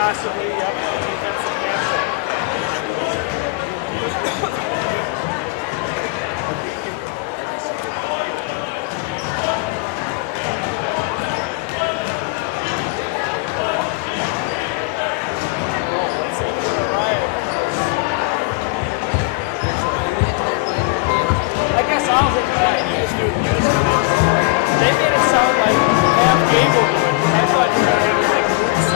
possibly, yep, defensive cancel. I guess I'll hit the line. They made it sound like half Gable do it. I thought you were going to do like boots.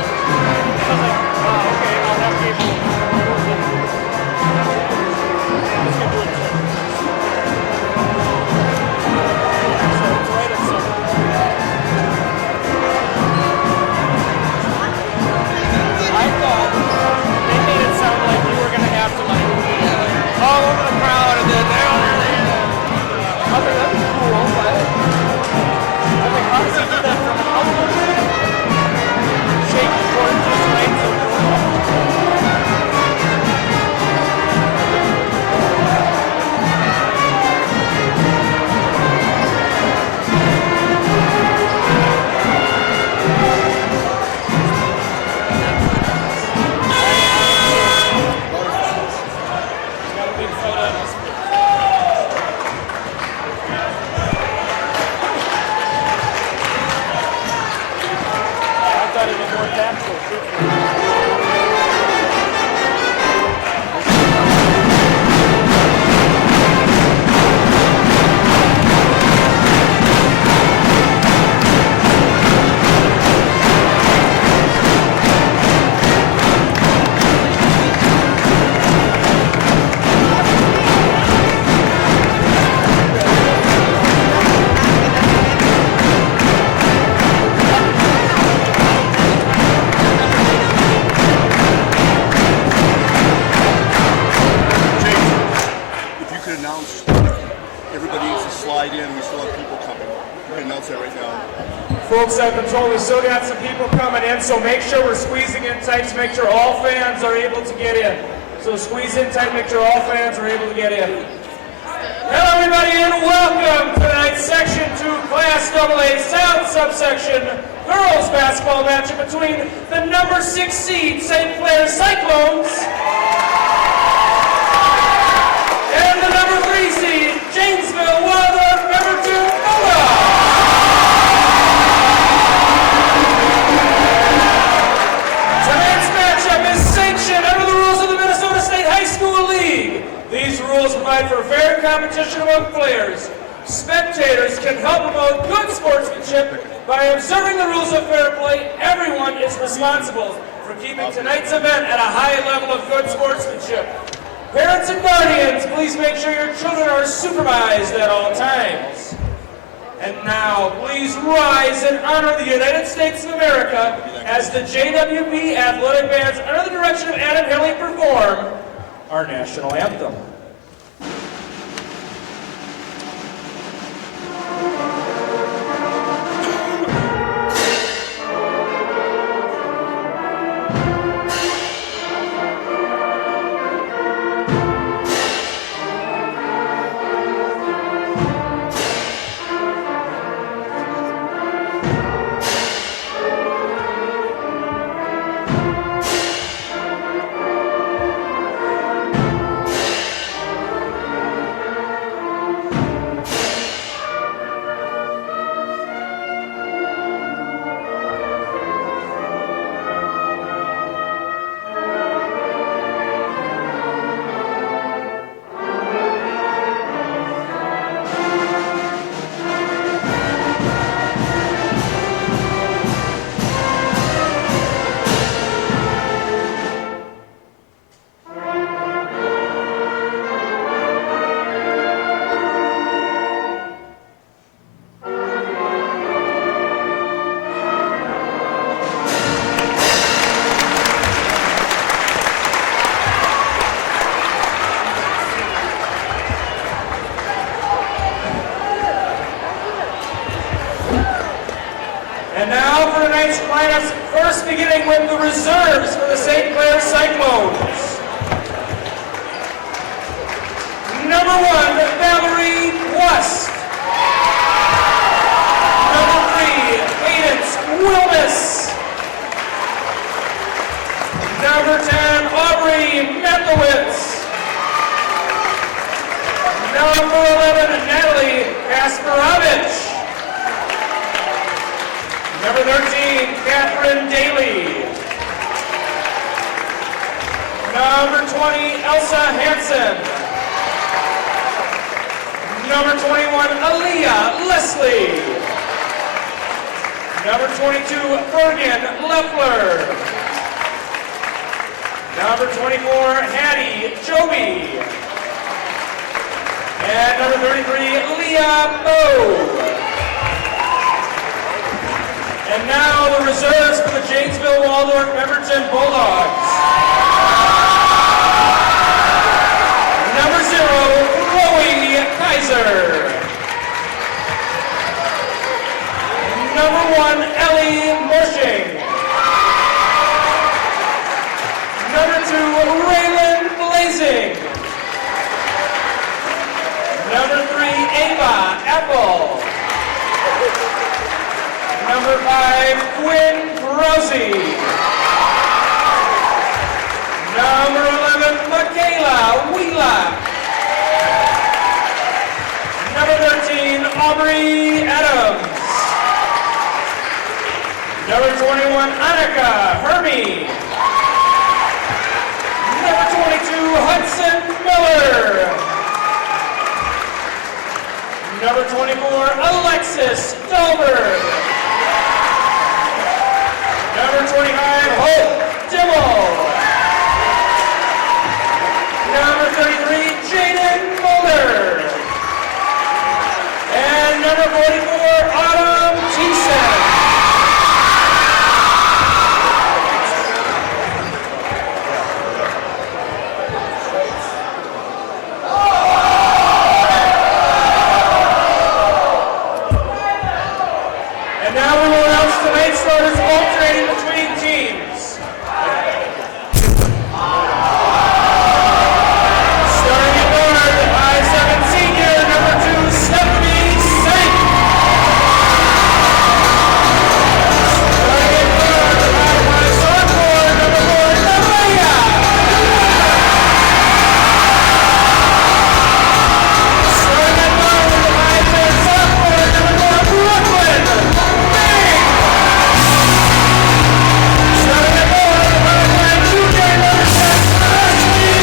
I was like, oh, okay, I'll have Gable. Let's get boots. So it's right at something. I thought they made it sound like you were going to have to like all over the crowd and then there. I mean, that'd be cool, but I think how does he do that from an outlet? Shake the court just right so he's got a big photo in his more tactful, truthfully. Folks I've been told we still got some people coming in, so make sure we're squeezing in tight to make sure all fans are able to get in. So squeeze in tight, make sure all fans are able to get in. Hello everybody and welcome to tonight's Section 2 Class AA South subsection girls basketball matchup between the number 6 seed St. Clair Cyclones and the number 3 seed Janesville Wildlife number 2 Noah. These rules provide for fair competition among players. Spectators can help promote good sportsmanship by observing the rules of fair play. Everyone is responsible for keeping tonight's event at a high level of good sportsmanship. Parents and guardians, please make sure your children are supervised at all times. And now, please rise in honor of the United States of America as the JWP athletic bands, under the direction of Adam Hilly, perform our national anthem. And now for tonight's lineups, first beginning with the reserves for the St. Clair Cyclones. Number 1, Valerie West. Number 3, Cadence Wilmus. Number 10, Aubrey Metlowitz. Number 11, Natalie Kasparovich. Number 13, Catherine Daly. Number 20, Elsa Hansen. Number 21, Aaliyah Leslie. Number 22, Bergen Leffler. Number 24, Hattie Joby. And number 33, Leah Moe. And now the reserves for the Janesville Waldorf Pemberton Bulldogs. Number 0, Chloe Kaiser. Number 1, Ellie Morshing. Number 2, Raylan Blazing. Number 3, Ava Apple. Number 5, Quinn Brosey. Number 11, Michaela Wheelock. Number 13, Aubrey Adams. Number 21, Annika Hermie. Number 22, Hudson Miller. Number 24, Alexis Dahlberg. Number 25, Hope Dimmel. Number 33, Jaden Mulder. And number 44, Autumn Thiessen. And now we will announce tonight's starters alternating between teams. Starting at guard, 5'7" senior, number 2, Stephanie Sink. Starting at guard, 5'5" sophomore, number 4, Nalaya. Starting at guard, 5'10" sophomore, number 4, Brooklyn. Starting at guard, 5'9" junior, number 10, Ashley.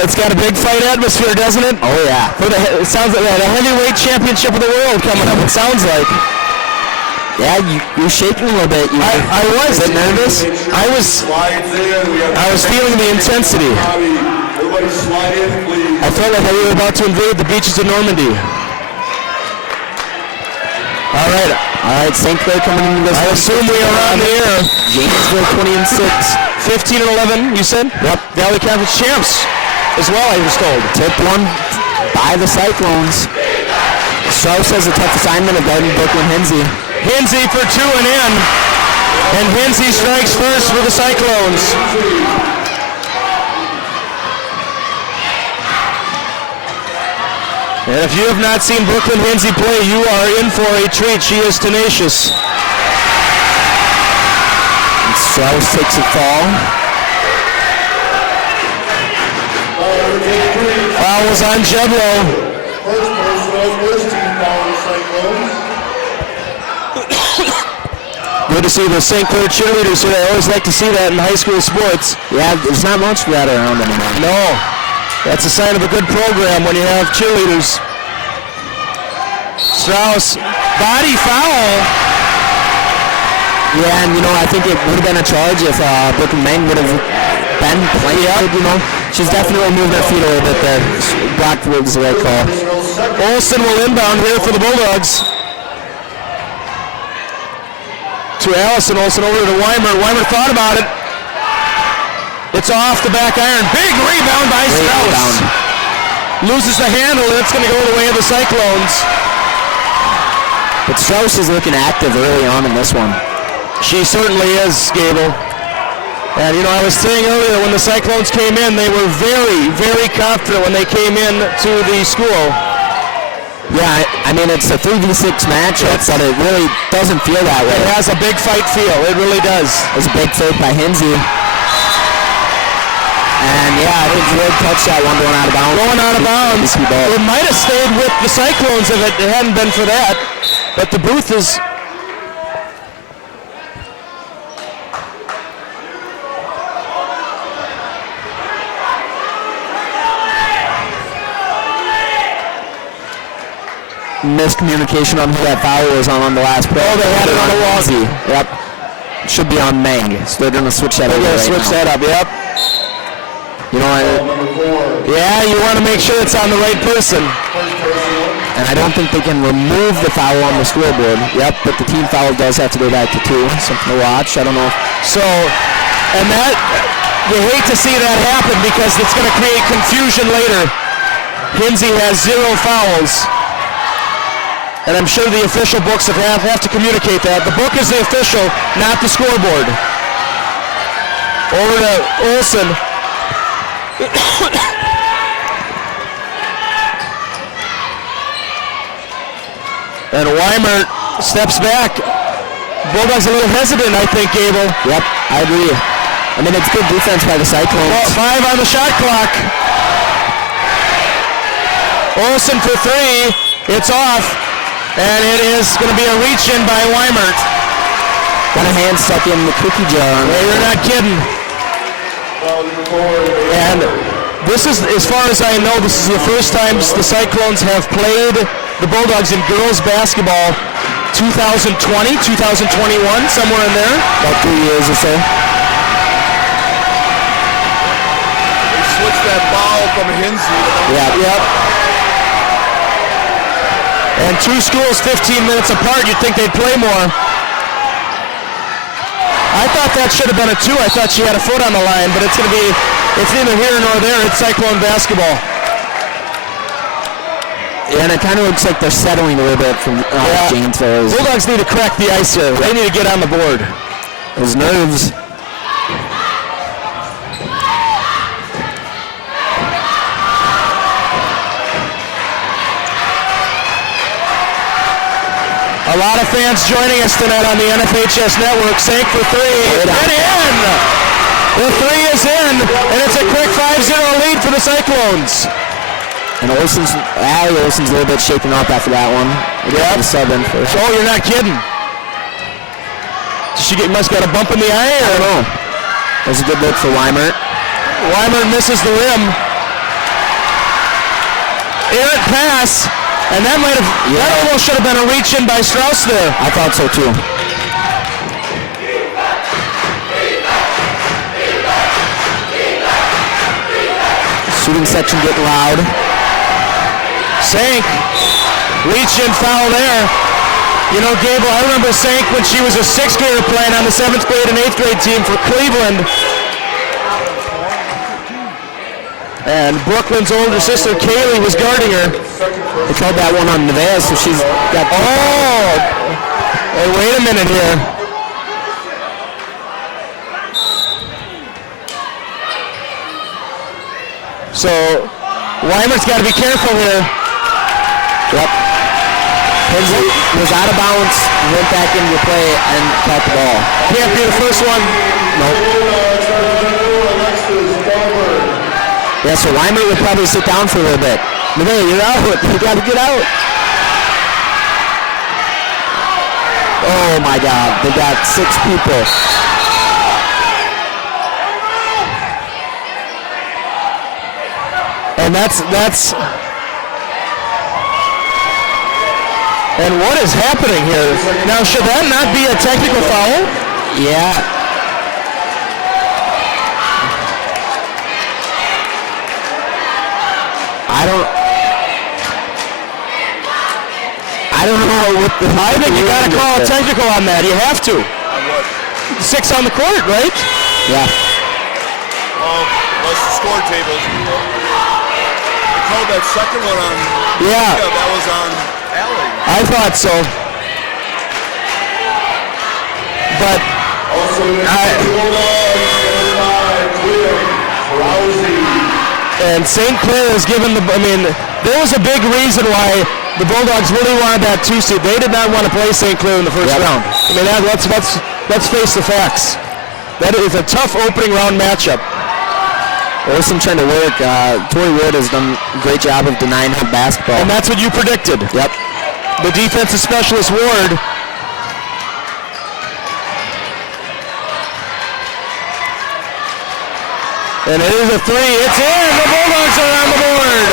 It's got a big fight atmosphere, doesn't it? Oh yeah. It sounds like the heavyweight championship of the world coming up. It sounds like. Yeah, you're shaking a little bit. I was a bit nervous. I was feeling the intensity. I felt like we were about to invade the beaches of Normandy. All right, St. Clair coming into this. I assume we are on the air. Janesville 20-6. 15 and 11, you said? Yep. Valley Conference champs as well, I was told. Tip 1 by the Cyclones. Strauss has a tough assignment of guarding Brooklyn Hensey. Hensey for 2 and in. And Hensey strikes first for the Cyclones. And if you have not seen Brooklyn Hensey play, you are in for a treat. She is tenacious. And Strauss takes a fall. foul was on Jedlow. First personal, first team foul on the Cyclones. Good to see the St. Clair cheerleaders here. I always like to see that in high school sports. Yeah, there's not much of that around anymore. No, that's a sign of a good program when you have cheerleaders. Strauss, body foul. Yeah, and I think it would have been a charge if Brooklyn Meng would have been playing. She's definitely moved her feet a little bit there. Blocked was the right call. Olsen will inbound here for the Bulldogs. To Allison, Olsen over to Weimer. Weimer thought about it. It's off the back iron. Big rebound by Strauss. Loses the handle, and it's going to go the way of the Cyclones. But Strauss is looking active early on in this one. She certainly is, Gable. And I was saying earlier when the Cyclones came in, they were very, very confident when they came in to the school. Yeah, I mean, it's a 3v6 matchup, but it really doesn't feel that way. It has a big fight feel. It really does. It's a big fight by Hinsey. And yeah, I think Wood touched that one going out of bounds. Going out of bounds. It might have stayed with the Cyclones if it hadn't been for that. But the booth is... miscommunication on who that foul was on the last play. Oh, they had it on the wall. Yep. It should be on Meng, so they're going to switch that over right now. Yep. Yeah, you want to make sure it's on the right person. And I don't think they can remove the foul on the scoreboard. Yep, but the team foul does have to go back to 2. Something to watch. I don't know. So, and that, you hate to see that happen because it's going to create confusion later. Hinsey has 0 fouls. And I'm sure the official books have to communicate that. The book is the official, not the scoreboard. Over to Olsen. And Weimer steps back. Bulldogs a little hesitant, I think, Gable. Yep, I agree. I mean, it's good defense by the Cyclones. 5 on the shot clock. Olsen for 3. It's off. And it is going to be a reach-in by Weimert. Got a hand stuck in the cookie jar. Yeah, you're not kidding. And this is, as far as I know, this is the first time the Cyclones have played the Bulldogs in girls basketball 2020, 2021, somewhere in there. About 3 years or so. They switched that ball from Hinsey. Yep. And 2 schools 15 minutes apart, you'd think they'd play more. I thought that should have been a 2. I thought she had a foot on the line, but it's neither here nor there. It's Cyclone basketball. Yeah, and it kind of looks like they're settling a little bit from Janesville. Bulldogs need to crack the ice here. They need to get on the board. Those nerves. A lot of fans joining us tonight on the MSHSL network. Sank for 3. And in! The 3 is in, and it's a quick 5-0 lead for the Cyclones. And Olsen's a little bit shaken up after that one. Yeah. Sub in first. Oh, you're not kidding. Must got a bump in the eye? I don't know. That was a good look for Weimert. Weimert misses the rim. Errant pass. And that almost should have been a reach in by Strauss there. I thought so too. Shooting section getting loud. Sank. Reach in foul there. Gable, I remember Sank when she was a 6th grader playing on the 7th grade and 8th grade team for Cleveland. And Brooklyn's older sister, Kaylee, was guarding her. They called that one on Nevaeh, so she's got... Oh! Hey, wait a minute here. So, Weimert's got to be careful here. Yep. Hensley was out of bounds, went back into play, and caught the ball. Can't be the first one. Nope. Yeah, so Weimer would probably sit down for a little bit. Miguel, you're out. You got to get out. Oh my God, they got 6 people. And that's and what is happening here? Now, should that not be a technical foul? Yeah. I don't know what the... I think you got to call a technical on that. You have to. On what? 6 on the court, right? Yeah. Well, that's the score table. They called that second one on... Yeah. That was on Alley. I thought so. But and St. Clair has given the... I mean, there was a big reason why the Bulldogs really wanted that 2 seed. They did not want to play St. Clair in the first round. I mean, let's face the facts. That is a tough opening round matchup. Olsen trying to work. Tori Wood has done a great job of denying him basketball. And that's what you predicted. Yep. The defensive specialist, Ward. And it is a 3. It's in. The Bulldogs are on the board.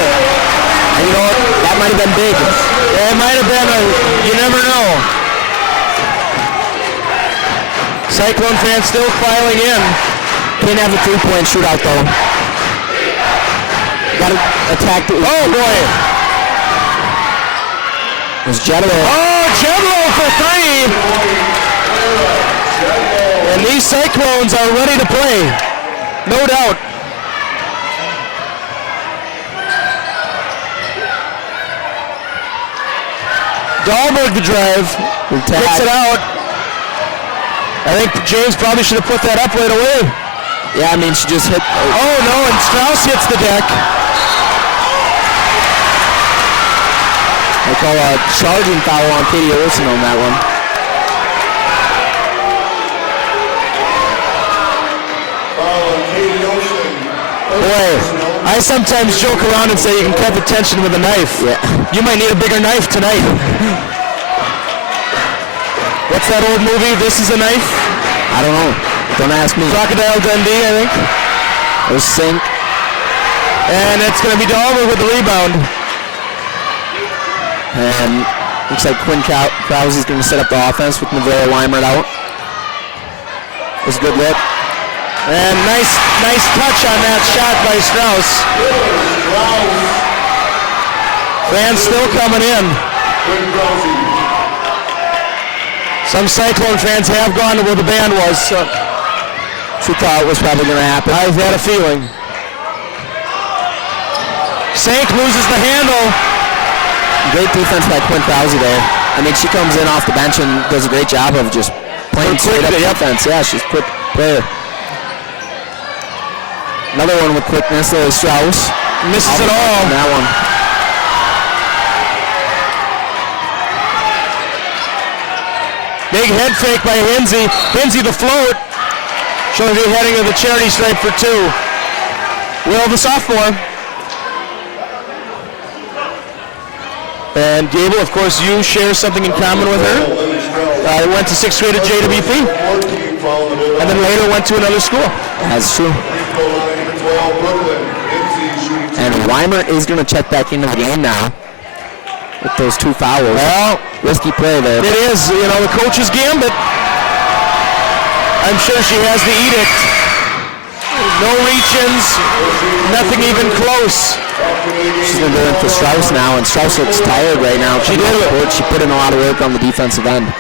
And you know what? That might have been big. Yeah, it might have been. You never know. Cyclone fans still filing in. Can't have a 3-point shootout though. Got to attack the... Oh boy. It was Jedlo. Oh, Jedlo for 3. And these Cyclones are ready to play. No doubt. Dahlberg the drive. Gets it out. I think James probably should have put that up right away. Yeah, I mean, she just hit... Oh no, and Strauss hits the deck. They call a charging foul on Katie Olsen on that one. Boy, I sometimes joke around and say you can cut the tension with a knife. Yeah. You might need a bigger knife tonight. What's that old movie, This Is a Knife? I don't know. Don't ask me. Crocodile Dundee, I think. Or Sink. And it's going to be Dahlberg with the rebound. And looks like Quinn Krause is going to set up the offense with Navarro Weimert out. It was a good look. And nice touch on that shot by Strauss. Fans still coming in. Some Cyclone fans have gone to where the band was. So she thought it was probably going to happen. I had a feeling. Sank loses the handle. Great defense by Quinn Krause there. I mean, she comes in off the bench and does a great job of just playing straight up defense. Yeah, she's a quick player. Another one with quickness, there is Strauss. Misses it all. That one. Big head fake by Hinsey. Hinsey the float. She'll be heading to the charity stripe for 2. Will the sophomore. And Gable, of course, you share something in common with her. Went to 6th grade at JWP. And then later went to another school. That's true. And Weimer is going to check back into the game now with those 2 fouls. Well, risky play there. It is, the coach's gambit. I'm sure she has the edict. No reach-ins, nothing even close. She's going to go in for Strauss now, and Strauss looks tired right now. She did. She put in a lot of work on the defensive end.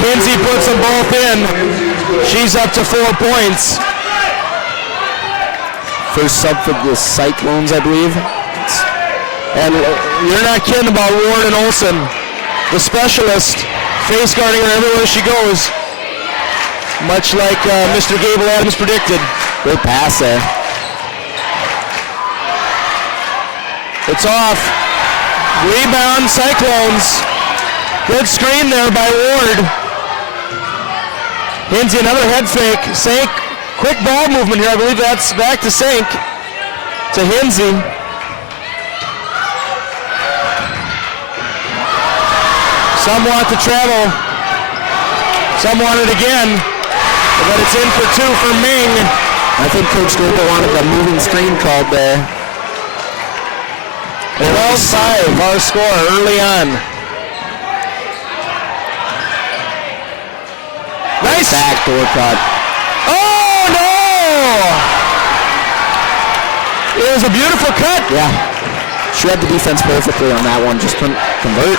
Hinsey puts them both in. She's up to 4 points. First sub for the Cyclones, I believe. And you're not kidding about Ward and Olsen. The specialist, face guarding her everywhere she goes. Much like Mr. Gable Adams predicted. Great pass there. It's off. Rebound, Cyclones. Good screen there by Ward. Hinsey, another head fake. Sank, quick ball movement here. I believe that's back to Sank. To Hinsey. Some want to travel. Some want it again. But it's in for two for Ming. I think Coach Gable wanted the moving screen called there. 12-5 our score early on. Nice backdoor cut. Oh no! It was a beautiful cut. Yeah. She read the defense perfectly on that one. Just couldn't convert.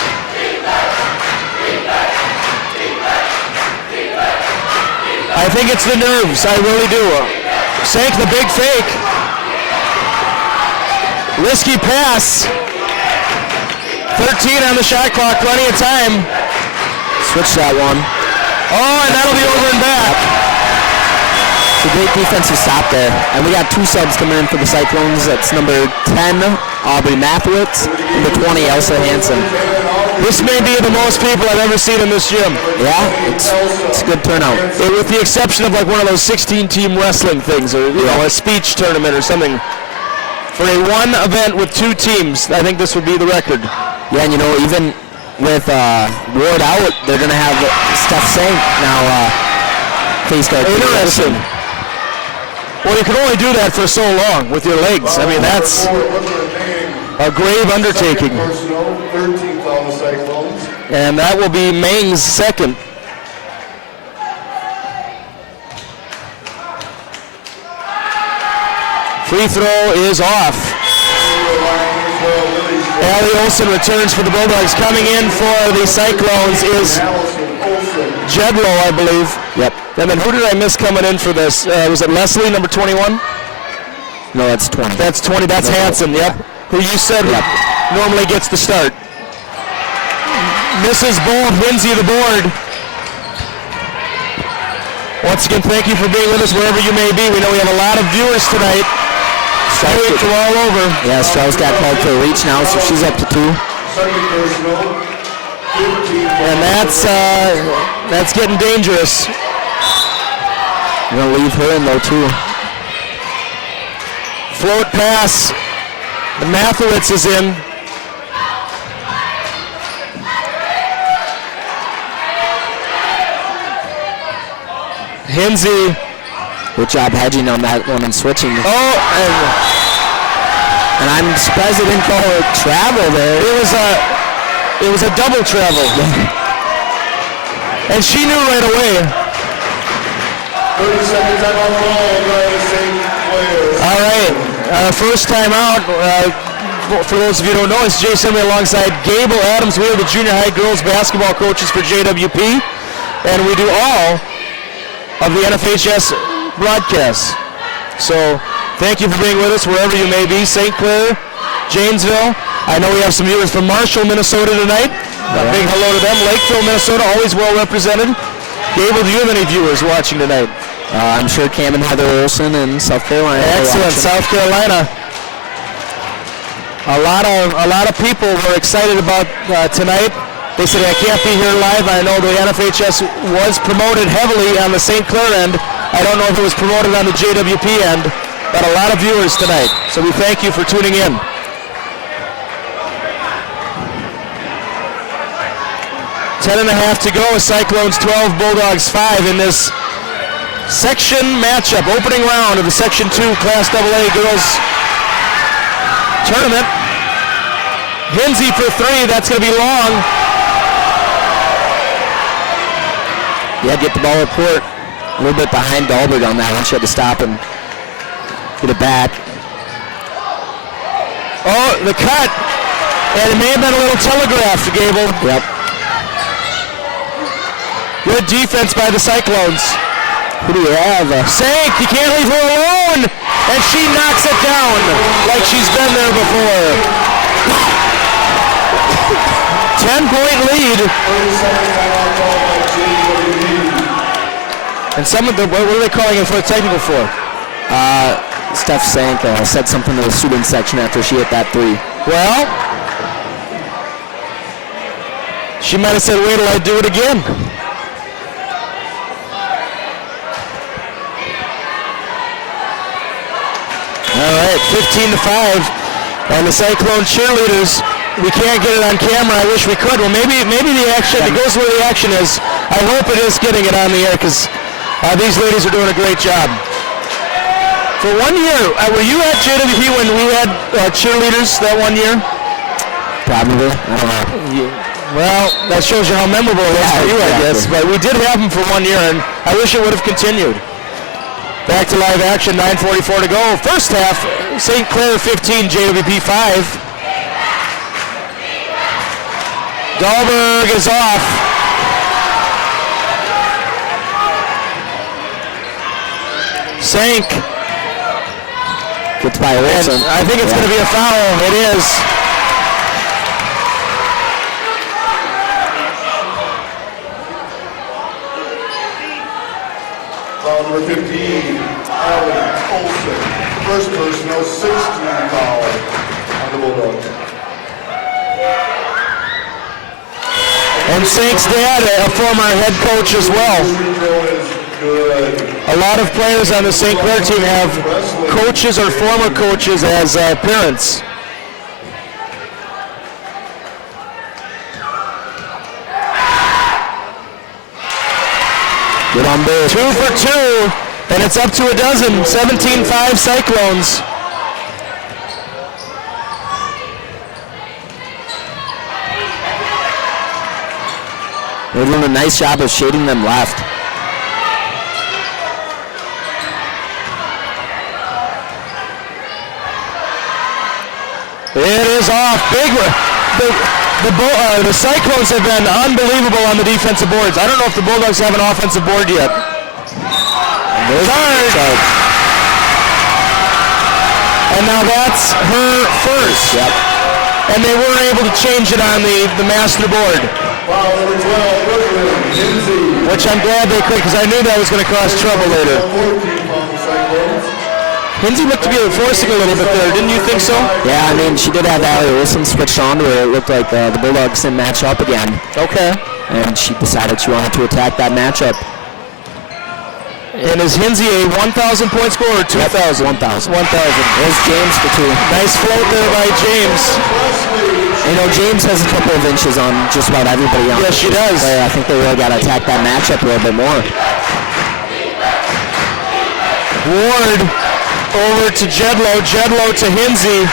I think it's the nerves. I really do. Sank the big fake. Risky pass. 13 on the shot clock. Plenty of time. Switch that one. Oh, and that'll be over and back. It's a great defensive stop there. And we got two subs coming in for the Cyclones. That's number 10, Aubrey Mathewitz, number 20, Elsa Hansen. This may be the most people I've ever seen in this gym. Yeah, it's a good turnout. With the exception of like one of those 16-team wrestling things, or you know, a speech tournament or something. For a one event with two teams, I think this would be the record. Yeah, and you know, even with Ward out, they're going to have Steph Sank now face guard. Interesting. Well, you can only do that for so long with your legs. I mean, that's a grave undertaking. And that will be Ming's second. Free throw is off. Allie Olsen returns for the Bulldogs. Coming in for the Cyclones is Jedlow, I believe. Yep. And then who did I miss coming in for this? Was it Leslie, number 21? No, that's 20. That's 20. That's Hansen, yep. Who you said normally gets the start. Misses both. Hinsey the board. Once again, thank you for being with us wherever you may be. We know we have a lot of viewers tonight. Straight from all over. Yeah, Strauss got called for a reach now, so she's up to 2. And that's getting dangerous. We're going to leave her in though, too. Float pass. The Mathewitz is in. Hinsey. Good job hedging on that one and switching. Oh, and I'm surprised they didn't call it travel there. It was a double travel. And she knew right away. 30 seconds on the ball. All right, first time out. For those of you who don't know, it's Jason alongside Gable Adams. We are the junior high girls basketball coaches for JWP, and we do all of the NFHS broadcasts. So thank you for being with us wherever you may be. St. Clair, Janesville. I know we have some viewers from Marshall, Minnesota tonight. A big hello to them. Lakeville, Minnesota, always well represented. Gable, do you have any viewers watching tonight? I'm sure Cam and Heather Olson in South Carolina. Excellent, South Carolina. A lot of people were excited about tonight. They said, I can't be here live. I know the NFHS was promoted heavily on the St. Clair end. I don't know if it was promoted on the JWP end, but a lot of viewers tonight. So we thank you for tuning in. 10.5 to go. Cyclones 12, Bulldogs 5 in this section matchup, opening round of the Section 2 Class AA girls tournament. Hinsey for 3. That's going to be long. Yeah, get the ball at court. A little bit behind Dahlberg on that one. She had to stop and get it back. Oh, the cut. And it may have been a little telegraphed to Gable. Yep. Good defense by the Cyclones. Who do you have? Sank, you can't leave her alone. And she knocks it down like she's been there before. 10-point lead. And what are they calling it for a technical for? Steph Sank said something to the student section after she hit that 3. Well, She might have said, wait till I do it again. All right, 15-5. And the Cyclone cheerleaders, we can't get it on camera. I wish we could. Well, maybe the action, it goes where the action is. I hope it is getting it on the air because these ladies are doing a great job. For 1 year, were you at JWP when we had cheerleaders that 1 year? Probably. I don't know. Well, that shows you how memorable it was for you, I guess. But we did have them for 1 year, and I wish it would have continued. Back to live action, 9:44 to go. First half, St. Clair 15, JWP 5. Dahlberg is off. Sank. Gets by Wilson. I think it's going to be a foul. It is. Foul number 15, Allen Olsen. First personal, 16 foul on the Bulldogs. And Sank's dad, a former head coach as well. A lot of players on the St. Clair team have coaches or former coaches as parents. Good on base. 2 for 2, and it's up to a dozen. 17-5 Cyclones. They're doing a nice job of shading them left. It is off. Big. The Cyclones have been unbelievable on the defensive boards. I don't know if the Bulldogs have an offensive board yet. Hard. And now that's her first. Yep. And they were able to change it on the master board. Foul number 12, Brooklyn, Kinsey. Which I'm glad they could because I knew that was going to cause trouble later. 14 on the Cyclones. Kinsey looked to be forcing a little bit there. Didn't you think so? Yeah, I mean, she did have Allie Wilson switched on to her. It looked like the Bulldogs didn't match up again. Okay. And she decided she wanted to attack that matchup. And is Hinsey a 1,000 point scorer or 2,000? 1,000. 1,000. There's James for 2. Nice float there by James. You know, James has a couple of inches on just about everybody else. Yes, she does. I think they really got to attack that matchup a little bit more. Ward over to Jedlow. Jedlow to Hinsey.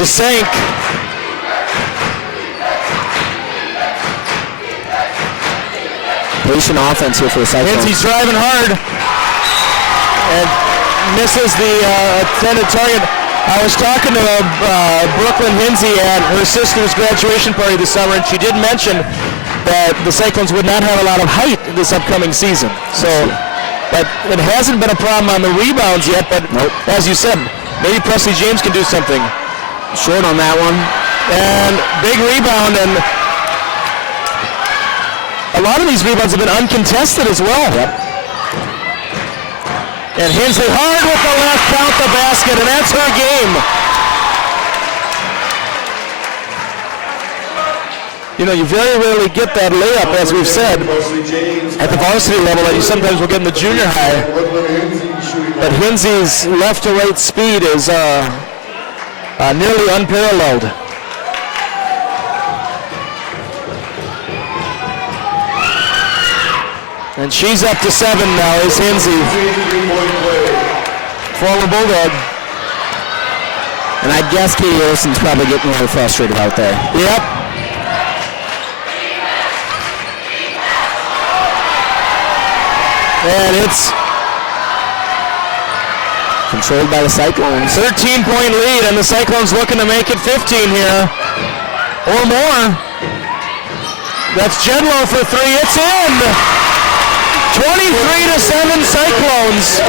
To Sank. Patient offense here for the Cyclones. Hinsey's driving hard. And misses the intended target. I was talking to Brooklyn Hinsey at her sister's graduation party this summer, and she did mention that the Cyclones would not have a lot of height this upcoming season. So, but it hasn't been a problem on the rebounds yet, but as you said, maybe Presley James can do something. Short on that one. And big rebound, and a lot of these rebounds have been uncontested as well. Yep. And Hensley hard with the left, count the basket, and that's her game. You know, you very rarely get that layup, as we've said, at the varsity level that you sometimes will get in the junior high. But Hensley's left to right speed is nearly unparalleled. And she's up to 7 now, is Hinsey. Former Bulldog. And I guess Katie Olsen's probably getting a little frustrated out there. Yep. And it's controlled by the Cyclones. 13-point lead, and the Cyclones looking to make it 15 here. Or more. That's Jedlow for 3. It's in! 23-7 Cyclones.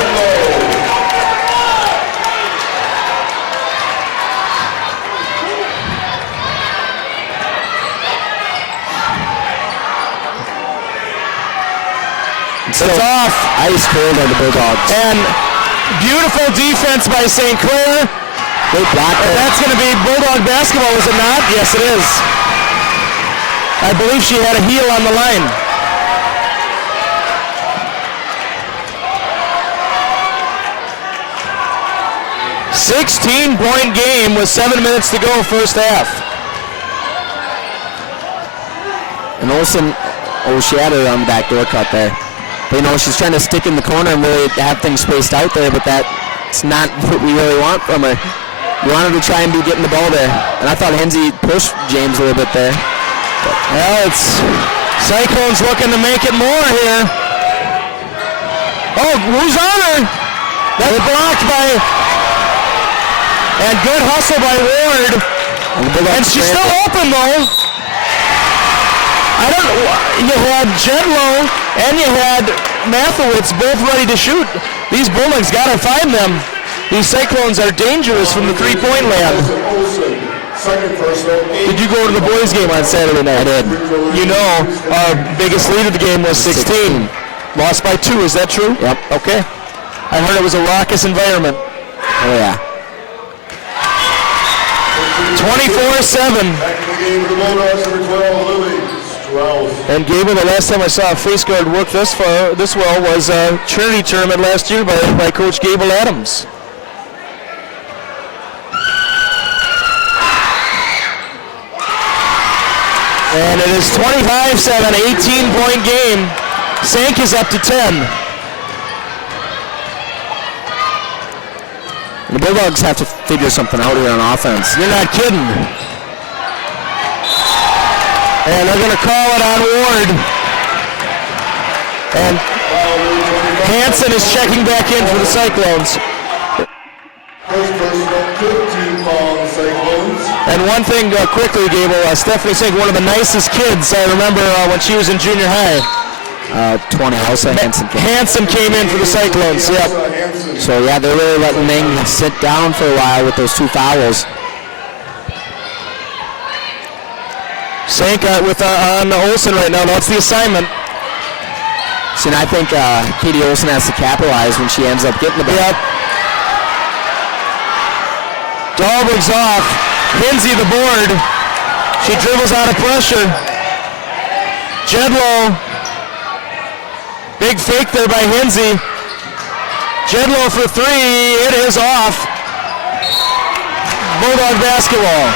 It's off. Ice cold on the Bulldogs. And beautiful defense by St. Clair. They blocked it. That's going to be Bulldog basketball, is it not? Yes, it is. I believe she had a heel on the line. "16-point game with 7 minutes to go, first half." And Olsen, she had her on the backdoor cut there. But, she's trying to stick in the corner and really have things spaced out there, but that's not what we really want from her. You want her to try and be getting the ball there. And I thought Hensey pushed James a little bit there. Well, it's Cyclones looking to make it more here. Oh, who's on her? That's blocked by, and good hustle by Ward. And she's still open though. I don't know, you had Jedlow and you had Mathewitz both ready to shoot. These Bulldogs gotta find them. These Cyclones are dangerous from the three-point land. Did you go to the boys' game on Saturday night? I did. You know, our biggest lead of the game was 16. Lost by 2, is that true? Yep. Okay. I heard it was a raucous environment. Oh, yeah. 24-7. Back in the game for the Bulldogs, number 12, Lily Strauss. And Gable, the last time I saw a face guard work this well was a Trinity tournament last year by Coach Gable Adams. And it is 25-7, 18-point game. Sank is up to 10. The Bulldogs have to figure something out here on offense. You're not kidding. And they're going to call it on Ward. And Hansen is checking back in for the Cyclones. First personal, 15 foul on the Cyclones. And one thing quickly, Gable, Stephanie Sink, one of the nicest kids I remember when she was in junior high. 20, also Hansen came. Hansen came in for the Cyclones, yep. So, yeah, they're really letting Ming sit down for a while with those 2 fouls. Sank on Olsen right now. That's the assignment. See, and I think Katie Olsen has to capitalize when she ends up getting the ball. Yep. Dahlberg's off. Hensey the board. She dribbles out of pressure. Jedlow. Big fake there by Hensey. Jedlow for 3. It is off. Bulldog basketball.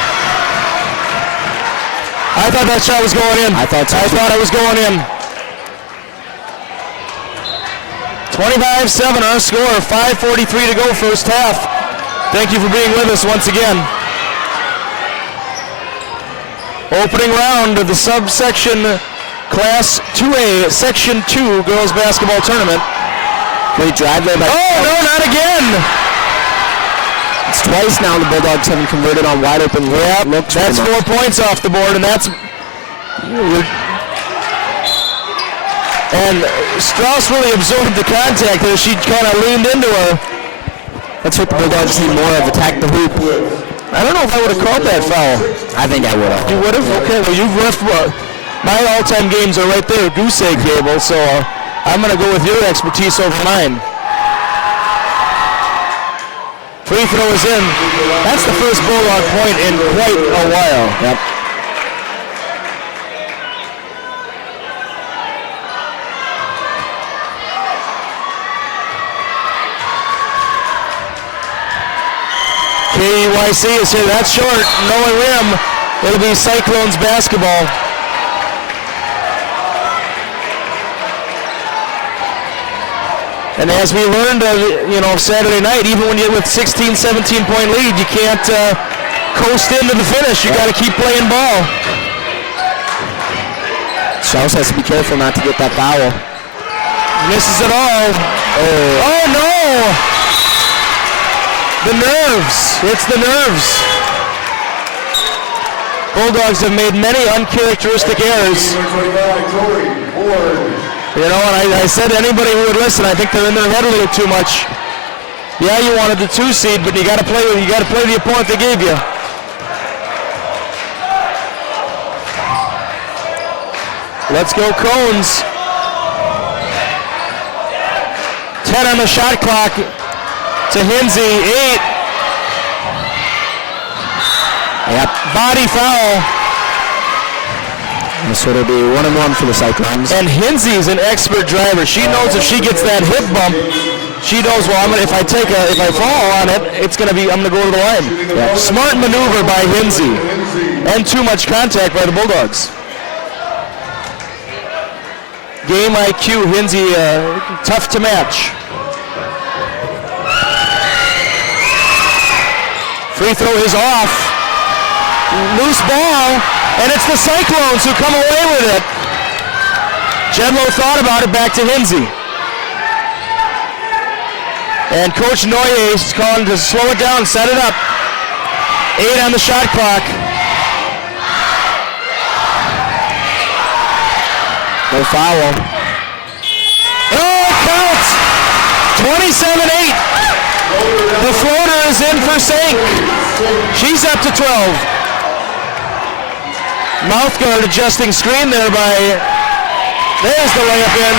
I thought that shot was going in. I thought it was going in. 25-7 our score. 5:43 to go first half. Thank you for being with us once again. Opening round of the subsection Class 2A, Section 2 girls basketball tournament. Great drive there by... Oh, no, not again! It's twice now the Bulldogs haven't converted on wide open looks. That's 4 points off the board, and that's... And Strauss really absorbed the contact there. She kind of leaned into her. That's what the Bulldogs need more of, attack the hoop. I don't know if I would have called that foul. I think I would have. You would have? Okay, well, you've ref... my all-time games are right there, goose egg, Gable, so I'm going to go with your expertise over mine. Free throw is in. That's the first Bulldog point in quite a while. Yep. KEYC is here. That's short. No rim. It'll be Cyclones basketball. And as we learned, Saturday night, even when you're with 16, 17-point lead, you can't coast into the finish. You got to keep playing ball. Strauss has to be careful not to get that foul. Misses it all. Oh no! The nerves. It's the nerves. Bulldogs have made many uncharacteristic errors. And I said to anybody who would listen, I think they're in their head a little too much. Yeah, you wanted the 2 seed, but you got to play the opponent they gave you. Let's go Cones. 10 on the shot clock to Hensey. 8. Yep. Body foul. So it'll be 1-1 for the Cyclones. And Hinsey's an expert driver. She knows if she gets that hip bump, she knows, well, if I fall on it, I'm gonna go to the line. Yeah. Smart maneuver by Hinsey, and too much contact by the Bulldogs. Game IQ, Hinsey, tough to match. Free throw is off. Loose ball, and it's the Cyclones who come away with it. Jedlow thought about it, back to Hinsey. And Coach Noye is calling to slow it down, set it up. 8 on the shot clock. No foul. Oh, it counts! 27-8. The floater is in for Sink. She's up to 12. Mouth guard adjusting screen there by, there's the layup in.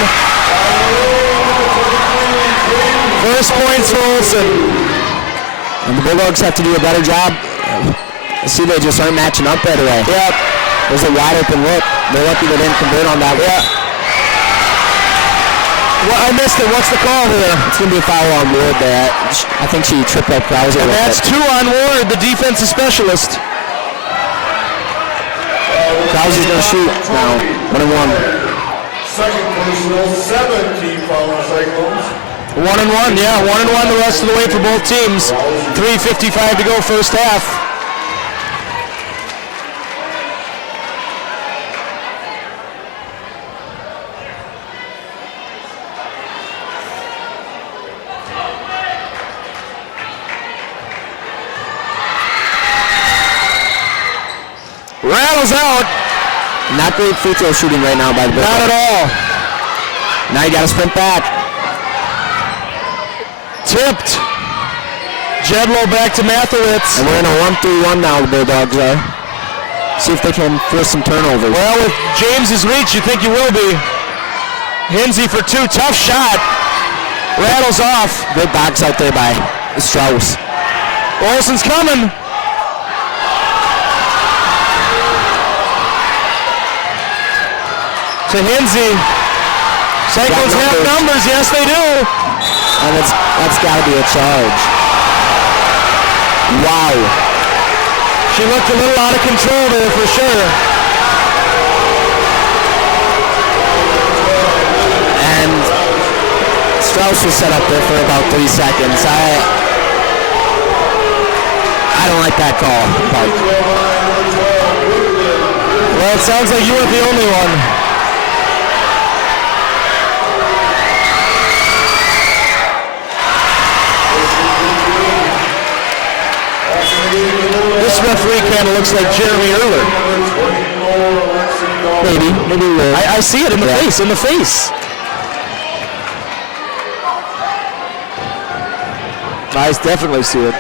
First points for Olsen. And the Bulldogs have to do a better job. See, they just aren't matching up right away. Yeah. There's a wide open look. They're lucky they didn't convert on that. Yeah. Well, I missed it. What's the call here? It's going to be a foul on Ward there. I think she tripped up Krause. And that's 2 on Ward, the defensive specialist. Krause is going to shoot now. 1-1. Second personal, 17 foul on Cyclones. 1-1, yeah, 1-1 the rest of the way for both teams. 3:55 to go first half. Rattles out. Not great free throw shooting right now by the Bulldogs. Not at all. Now you got to sprint back. Tipped. Jedlow back to Mathewitz. And we're in a 1-3-1 now, the Bulldogs are. See if they can force some turnovers. Well, with James's reach, you think you will be. Hinsey for 2. Tough shot. Rattles off. Good box out there by Strauss. Olsen's coming. To Hinsey. Cyclones have numbers. Yes, they do. And that's got to be a charge. Wow. She looked a little out of control there for sure. And Strauss was set up there for about 3 seconds. I don't like that call. Well, it sounds like you weren't the only one. This referee kind of looks like Jeremy Erler. Maybe. I see it in the face, in the face. I definitely see it.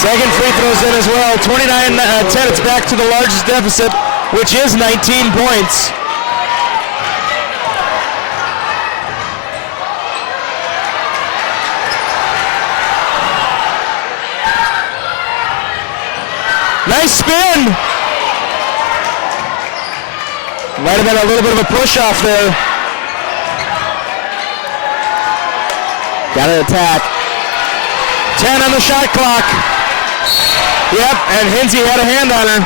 Second free throws in as well. 29-10. It's back to the largest deficit, which is 19 points. Nice spin. Might have been a little bit of a push off there. Got an attack. 10 on the shot clock. Yep, and Hinsey had a hand on her.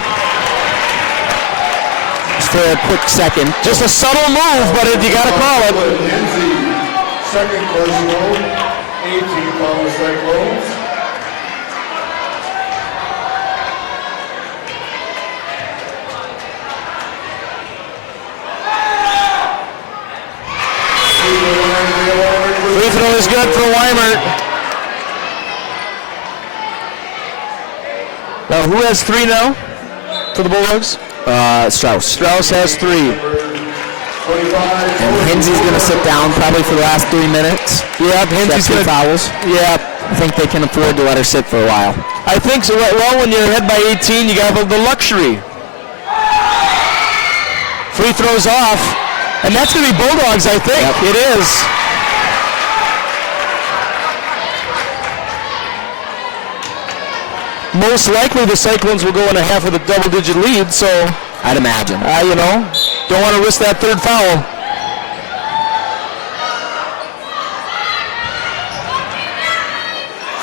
Just for a quick second. Just a subtle move, but you got to call it. Hinsey, second personal, 18 foul on Cyclones. Free throw is good for Weimert. Now, who has 3 now for the Bulldogs? Strauss. Strauss has 3. And Hinsey's going to sit down probably for the last 3 minutes. Yeah, Hinsey's going to fouls. Yeah, I think they can afford to let her sit for a while. I think so. Well, when you're ahead by 18, you got the luxury. Free throws off, and that's going to be Bulldogs, I think. Yep. It is. most likely the Cyclones will go in a half with a double-digit lead, so I'd imagine. Don't want to risk that third foul.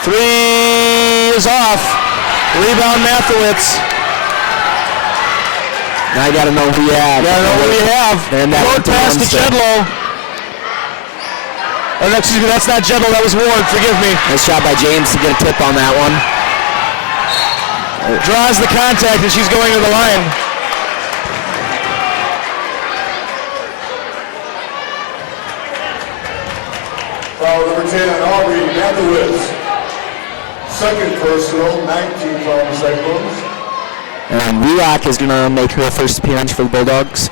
Three is off. Rebound Mathewitz. Now I gotta know who you have. And that Float pass to Jedlow. Oh, no, excuse me, that's not Jedlow, that was Ward, forgive me. Nice job by James to get a tip on that one. Draws the contact and she's going to the line. Foul number 10 on Aubrey Mathewitz. Second personal, 19 foul on the Cyclones. And Relock is gonna make her first appearance for the Bulldogs.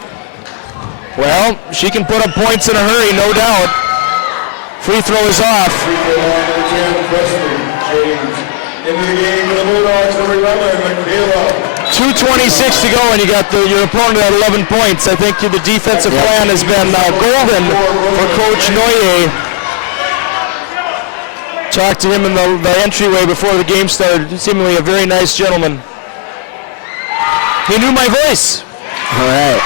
Well, she can put up points in a hurry, no doubt. Free throw is off. Free throw line number 10, Preston James. Into the game for the Bulldogs, number 11, Michaela. 2:26 to go, and you got your opponent at 11 points. I think the defensive plan has been golden for Coach Noyer. Talked to him in the entryway before the game started. Seemingly a very nice gentleman. He knew my voice. All right.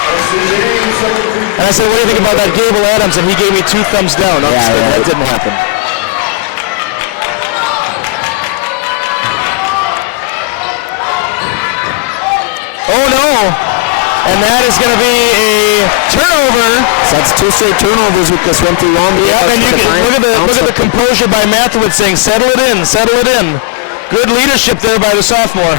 And I said, what do you think about that Gable Adams? And he gave me 2 thumbs down. That didn't happen. Oh no! And that is going to be a turnover. So that's 2 straight turnovers with this 1-3-1. Yeah, and you can look at the composure by Mathewitz saying, settle it in, settle it in. Good leadership there by the sophomore.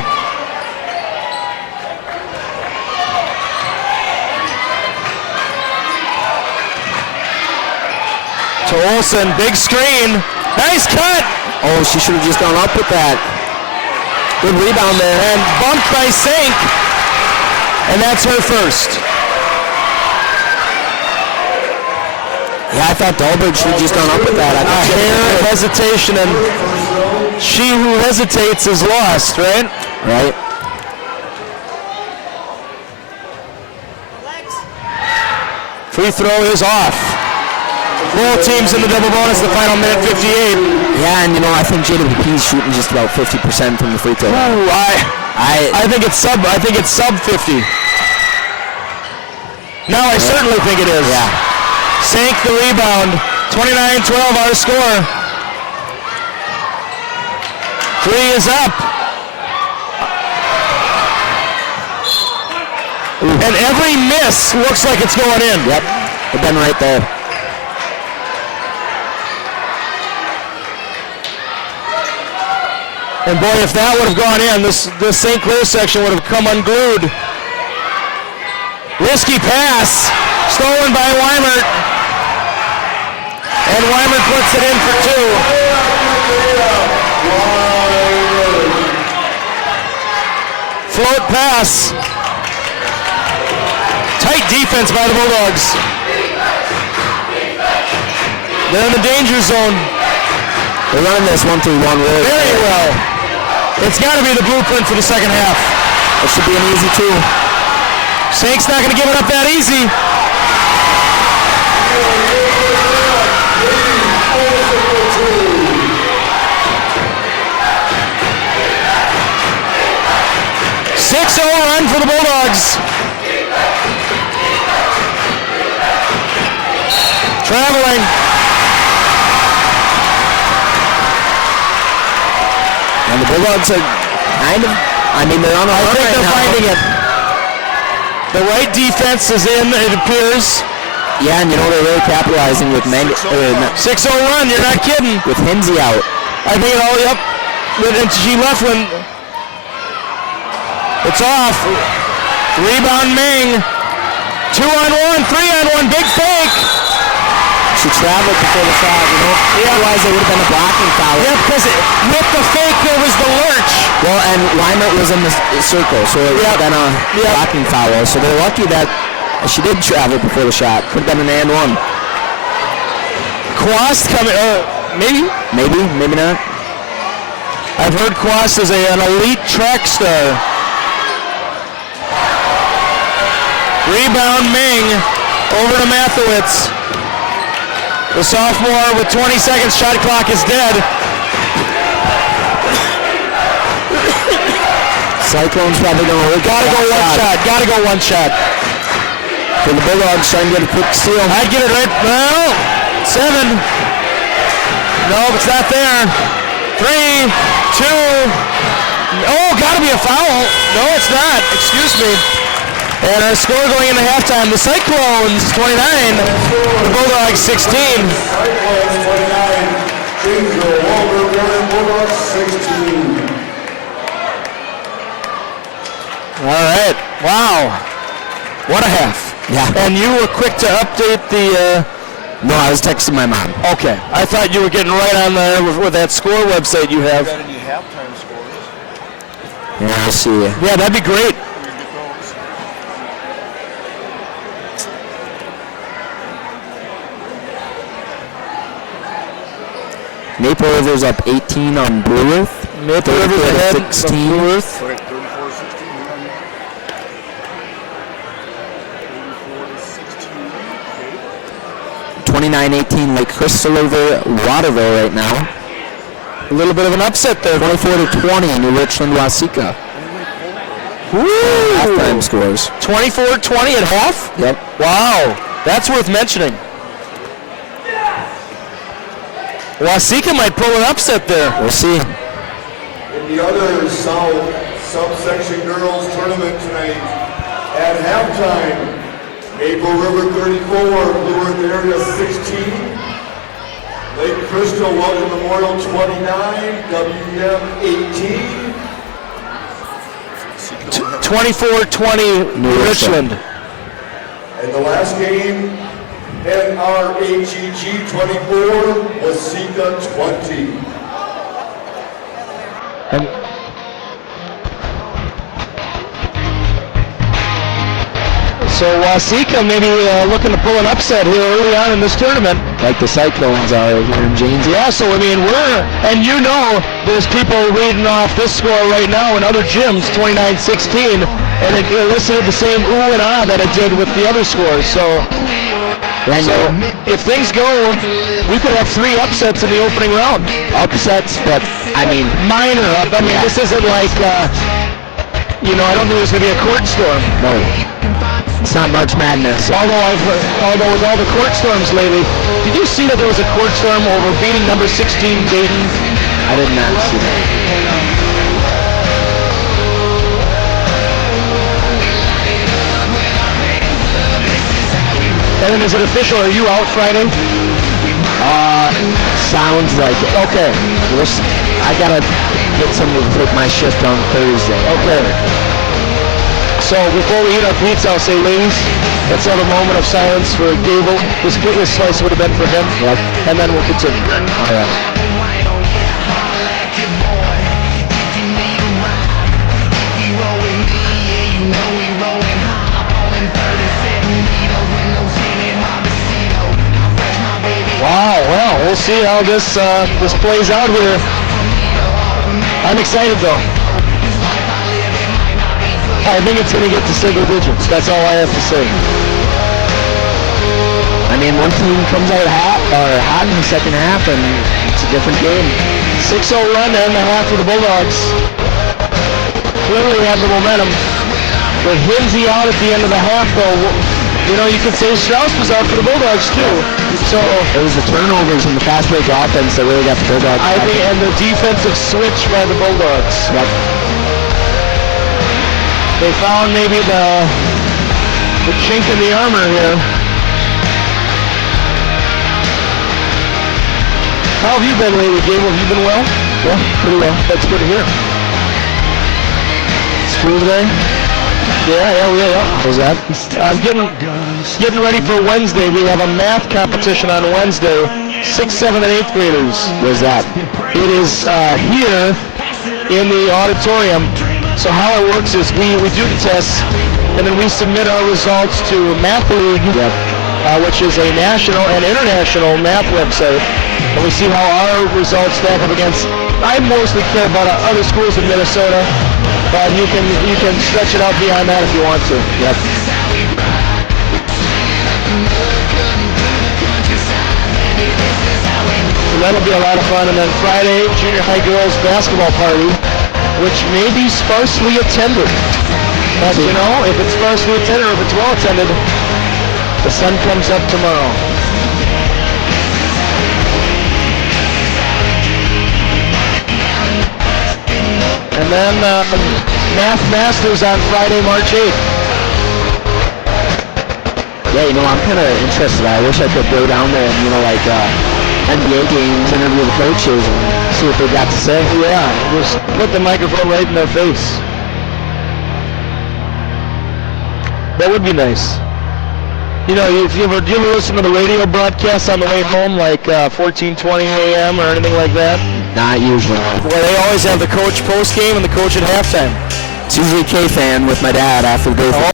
To Olsen, big screen. Nice cut. Oh, she should have just gone up with that. Good rebound there. And bumped by Sink. And that's her first. Yeah, I thought Dahlberg should have just gone up with that. A hair of hesitation, and she who hesitates is lost, right? Right. Free throw is off. Both teams in the double bonus, the final minute 58. Yeah, and I think JWP is shooting just about 50% from the free throw. I think it's sub 50. No, I certainly think it is. Yeah. Sank the rebound. 29-12 our score. 3 is up. And every miss looks like it's going in. Yep. They've been right there. And boy, if that would have gone in, this St. Clair section would have come unglued. Risky pass, stolen by Weimert. And Weimert puts it in for 2. Float pass. Tight defense by the Bulldogs. They're in the danger zone. They're running this 1-3-1 really very well. It's got to be the blueprint for the second half. It should be an easy 2. Sank's not going to give it up that easy. .6-0 run for the Bulldogs. Traveling. And the Bulldogs are kind of, they're on a run. I think they're right finding it. The right defense is in, it appears. Yeah, and they're really capitalizing with 6-0 run, you're not kidding. With Hinsey out. I think and she left when it's off. Rebound Ming. 2-on-1, 3-on-1, big fake. She traveled before the foul, Yeah. Otherwise it would have been a blocking foul. Yeah, because with the fake there was the lurch. Well, and Weimert was in the circle, so it would have been a blocking foul. So they're lucky that she did travel before the shot. Could have been an and 1. Quast coming, maybe? Maybe not. I've heard Quast is an elite track star. Rebound Ming over to Mathewitz. The sophomore with 20 seconds, shot clock is dead. Cyclones probably going to Gotta go one shot. Gotta go one shot. For the Bulldogs, trying to get a quick steal. I'd get it right. Well, 7. No, it's not there. 3, 2. Oh, gotta be a foul. No, it's not. Excuse me. And our score going into halftime, the Cyclones 29, the Bulldogs 16. Cyclones 29, Janesville, Walter, Warren, Bulldogs 16. All right. Wow. What a half. Yeah. And you were quick to update the... No, I was texting my mom. Okay. I thought you were getting right on there with that score website you have. Got any halftime scores? Yeah, I'll see you. Yeah, that'd be great. Maple River's up 18 on Blue Earth. Maple River's ahead of 16. Blue Earth. Right, 34-16. 29-18 Lake Crystal over Waterville right now. A little bit of an upset there. 24-20 New Richland Waseca. Halftime scores. 24-20 at half? Yep. Wow. That's worth mentioning. Waseca might pull an upset there. We'll see. In the other South subsection girls tournament tonight, at halftime, Maple River 34, Blue Earth area 16, Lake Crystal Weldon Memorial 29, WM 18. 24-20 New Richland. And the last game, NRHEG 24, Waseca 20. So Waseca maybe looking to pull an upset here early on in this tournament. Like the Cyclones are here in Janesville. Yeah, so I mean and you know there's people reading off this score right now in other gyms, 29-16, and it elicited the same ooh and ah that it did with the other scores. So if things go, we could have 3 upsets in the opening round. Upsets, but I mean, Minor. I mean, this isn't like, I don't think there's going to be a court storm. no. It's not March Madness. Although with all the court storms lately, did you see that there was a court storm over beating number 16 Dayton? I did not see that. And then is it official? Are you out Friday? Sounds like it. Okay. I gotta get somebody to take my shift on Thursday. Okay. So before we eat our pizza, I'll say, ladies, let's have a moment of silence for Gable. This slice would have been for him. Yep. And then we'll continue. All right. Wow, well, we'll see how this plays out here. I'm excited though. I think it's going to get to single digits. That's all I have to say. I mean, one team comes out hot in the second half, and it's a different game. 6-0 run and a half for the Bulldogs. Clearly have the momentum. But Hinsey out at the end of the half, though. You could say Strauss was out for the Bulldogs too. So it was the turnovers and the fast break offense that really got the Bulldogs. I think, and the defensive switch by the Bulldogs. Yep. They found maybe the chink in the armor here. How have you been lately, Gabe? Have you been well? Yeah, pretty well. That's good to hear. School today? Yeah. How's that? I'm getting ready for Wednesday. We have a math competition on Wednesday. 6th, 7th, and 8th graders. Where's that? It is here in the auditorium. So how it works is we do the tests, and then we submit our results to Math League, which is a national and international math website, and we see how our results stack up against. I mostly care about other schools in Minnesota, but you can stretch it out beyond that if you want to. Yep. So that'll be a lot of fun. And then Friday, junior high girls basketball party. which may be sparsely attended. But you know, if it's sparsely attended or if it's well attended, the sun comes up tomorrow. And then Math Masters on Friday, March 8th. Yeah, you know, I'm kind of interested. I wish I could go down there and, you know, like NBA games, interview the coaches, and see what they got to say. Yeah, just put the microphone right in their face. That would be nice. You know, do you ever listen to the radio broadcasts on the way home, like 14:20 a.m. or anything like that? Not usually. Well, they always have the coach post-game and the coach at halftime. It's usually K-Fan with my dad after the baseball.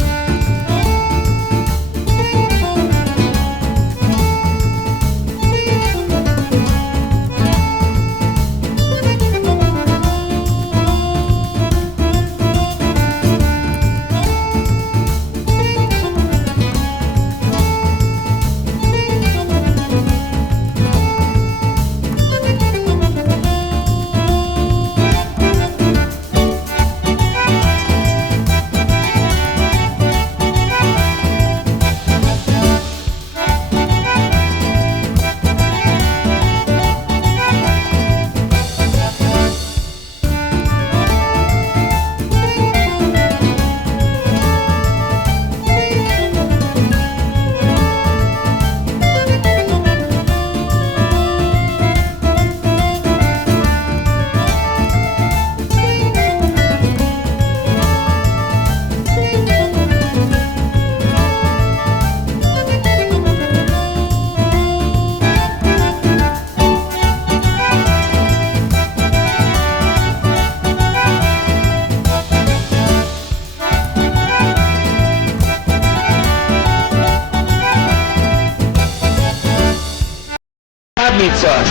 Meets us.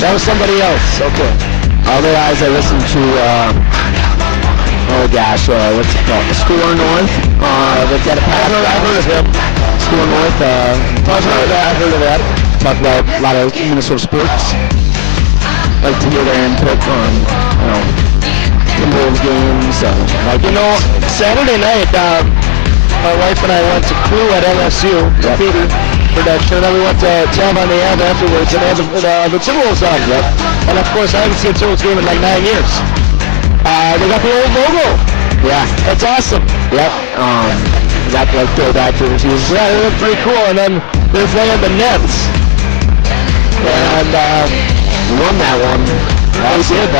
That was somebody else. Okay. Other guys I listen to, what's it called? Score North. They've got a pass. I've heard of him. Score North. I've heard of that. Talk about a lot of Minnesota sports. Like to hear their input on, you know, Timberwolves games. Like, you know, Saturday night, my wife and I went to Crew at MSU, Peter, for that show. Then we went to Town on the Ave afterwards, and they had the Timberwolves on. Yep. And of course, I haven't seen a Timberwolves game in like 9 years. They got the old logo. Yeah. That's awesome. Yep. Got like throwback jerseys. Yeah, they look pretty cool. And then they're playing the Nets. And we won that one. we did.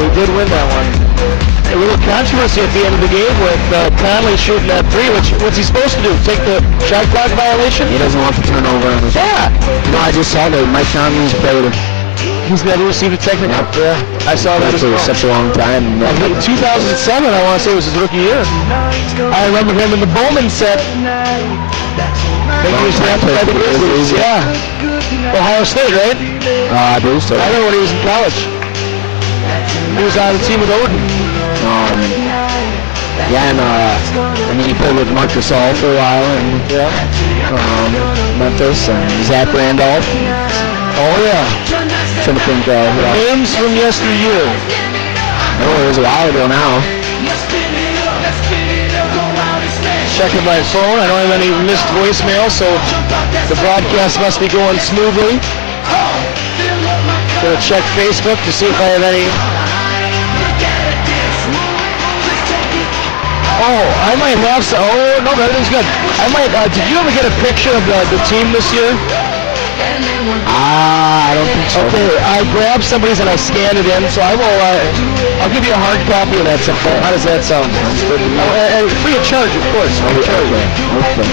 We did win that one. A little controversy at the end of the game with Conley shooting that three. What's he supposed to do? Take the shot clock violation? He doesn't want the turnover on his. Yeah. No, I just saw that Mike Conley's played. He's never received a technical. Yeah. I saw that. For such a long time. I think 2007, I want to say, was his rookie year. I remember him in the Bowman set. I think he was drafted by the Grizzlies. Yeah. Ohio State, right? I believe so. I remember when he was in college. He was on the team with Odin. Yeah, and I mean, he played with Mark Gasol for a while, and Memphis, and Zach Randolph. Oh yeah. Trying to think, names from yesteryear. No, it was a while ago now. Checking my phone. I don't have any missed voicemail, so the broadcast must be going smoothly. Gonna check Facebook to see if I have any. Oh, I might have some. Oh, no, everything's good. I might. Did you ever get a picture of the team this year? I don't think so. Okay, I grabbed somebody's and I scanned it in, so I will. I'll give you a hard copy of that sometime. How does that sound? Free of charge, of course. Free of charge. Okay.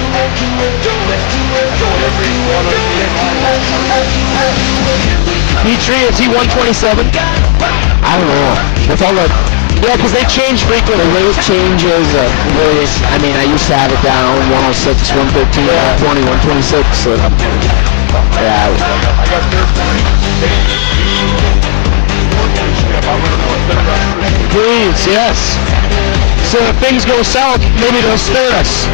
Petrie, is he 127? I don't know. With all the Yeah, because they change frequently. the rate changes, I mean, I used to have it down 106, 115, 120, 126. Yeah. Please, yes. So if things go south, maybe they'll spare us.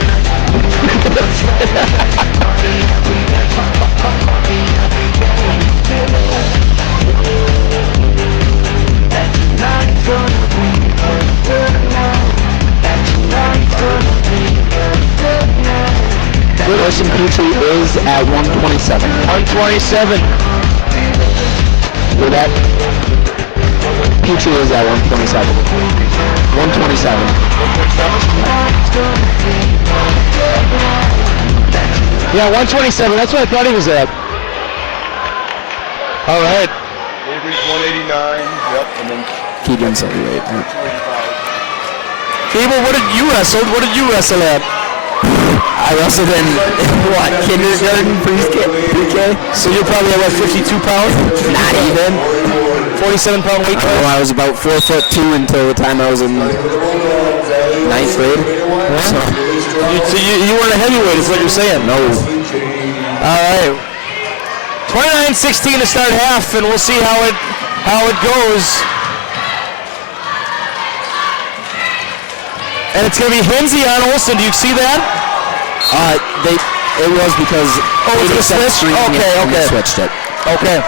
Olsen Petrie is at 127. 127. With that, Petrie is at 127. 127. Yeah, 127. That's what I thought he was at. All right. Avery's 189. Yep, and then Keegan's heavyweight. 285. Cable, what did you wrestle? What did you wrestle at? I wrestled in, what, kindergarten, pre-K? So you're probably at what, 52 pounds? Not even. 47 pound weight class? I was about 4'2" until the time I was in 9th grade. So you weren't a heavyweight, is what you're saying? No. All right. 29-16 to start half, and we'll see how it goes. And it's going to be Hinsey on Olsen. Do you see that? It was because it was a switch? Okay. Switched it. Okay.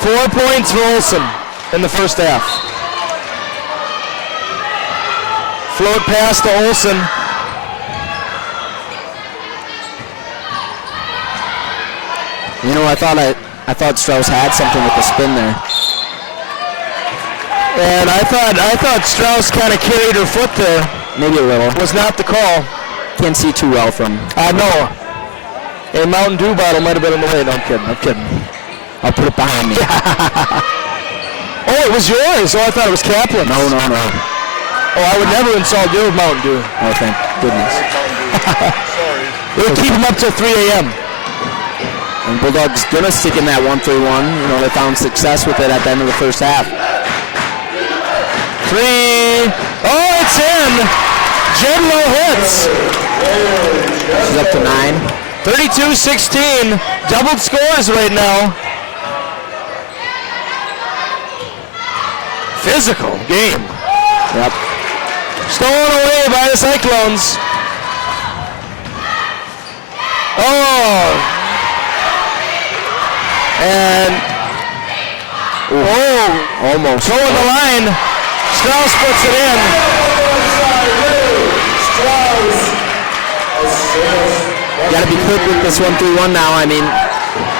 4 points for Olsen in the first half. Float pass to Olsen. You know, I thought Strauss had something with the spin there. And I thought Strauss kind of carried her foot there. Maybe a little. Was not the call. Can't see too well from. No. A Mountain Dew bottle might have been in the way. No, I'm kidding. I'll put it behind me. Oh, it was yours. Oh, I thought it was Kaplan's. No. Oh, I would never insult your Mountain Dew. Oh, thank goodness. Sorry. It would keep him up till 3 a.m. And Bulldogs gonna stick in that 1-3-1. You know, they found success with it at the end of the first half. 3. Oh, it's in. Jedlow hits. She's up to 9. 32-16. Doubled scores right now. Physical game. Yep. Stolen away by the Cyclones. Oh. And Almost. towing the line. Strauss puts it in. You gotta be quick with this 1-3-1 now. I mean,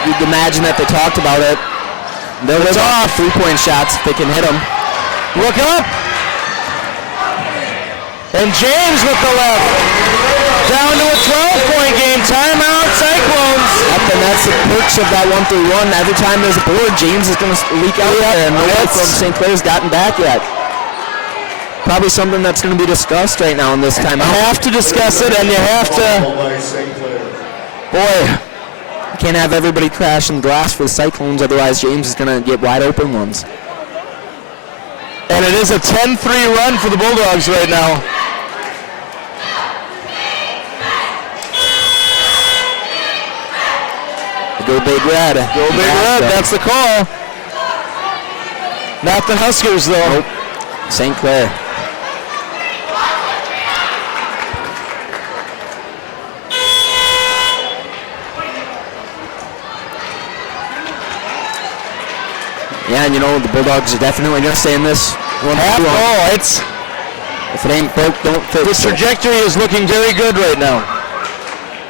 you'd imagine that they talked about it. They'll live off 3-point shots if they can hit them. Look up. And James with the left. Down to a 12-point game. Timeout, Cyclones. Yep, and that's the perks of that 1-3-1. Every time there's a board, James is going to leak out there, and nobody from St. Clair's gotten back yet. Probably something that's going to be discussed right now in this timeout. You have to discuss it, and you have to. Boy, You can't have everybody crashing glass for the Cyclones, otherwise James is going to get wide open ones. and it is a 10-3 run for the Bulldogs right now. Go Big Red. Go Big Red, that's the call. Not the Huskers, though. Nope. St. Clair. Yeah, and you know, the Bulldogs are definitely going to stay in this one. If it ain't broke, don't fix This it. trajectory is looking very good right now.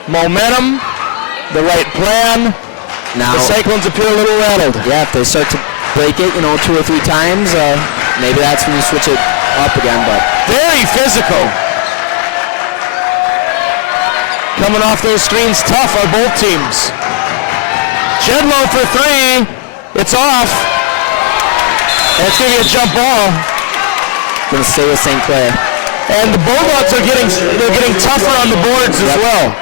Momentum, the right plan. Now, The Cyclones appear a little rattled. yeah, if they start to break it, 2 or 3 times, maybe that's when you switch it up again, but Very physical. Coming off those screens tough are both teams. Jedlow for 3. It's off. And it's going to be a jump ball. going to stay with St. Clair. And the Bulldogs are getting tougher on the boards as well.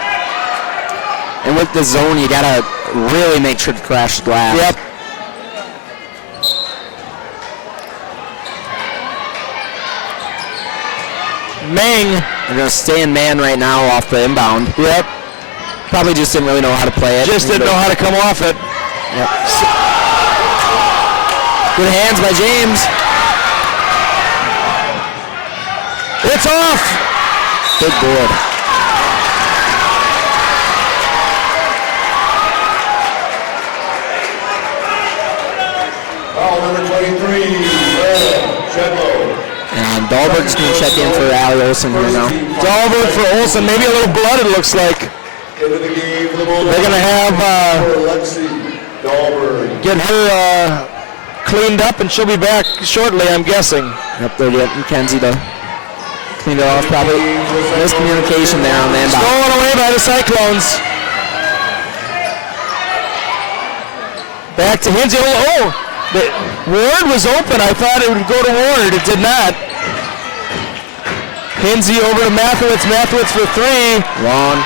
And with the zone, you got to really make sure to crash the glass. Yep. Meng. They're going to stay in man right now off the inbound. Yep. Probably just didn't really know how to play it. Just didn't know how to come off it. Yep. Good hands by James. It's off. Big board. Foul number 23, Jedlow. And Dahlberg's going to check in for Allie Olsen here now. Dahlberg for Olsen. Maybe a little blood, it looks like. Into the game for the Bulldogs. They're going to have Lexi Dahlberg. get her cleaned up, and she'll be back shortly, I'm guessing. Yep, they're getting Mackenzie to clean it off. Probably miscommunication there on the inbound. Stolen away by the Cyclones. Back to Hinsey. Ward was open. I thought it would go to Ward. It did not. Hinsey over to Mathewitz. Mathewitz for three. Long.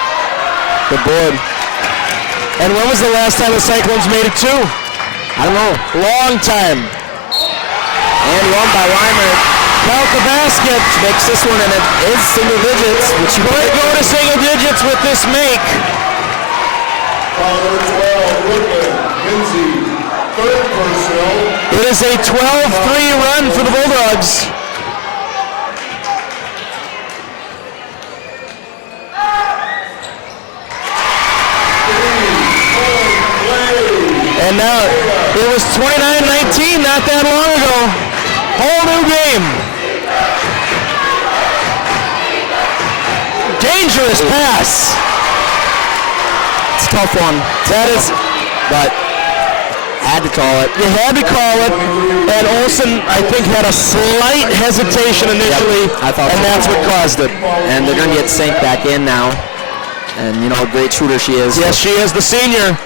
Good board. And when was the last time the Cyclones made it two? I don't know. Long time. And one by Weimer. Count the basket. Makes this one, and it is single digits. Which you Might go to single digits with this make. Foul number 12, Brooklyn, Hinsey, third personal. It is a 12-3 run for the Bulldogs. And now it was 29-19 not that long ago. Whole new game. Dangerous pass. It's a tough one. That is, But had to call it. you had to call it. And Olsen, I think, had a slight hesitation initially, I thought and so. that's what caused it. And they're going to get Sink back in now. And you know, a great shooter she is. Yes, she is the senior.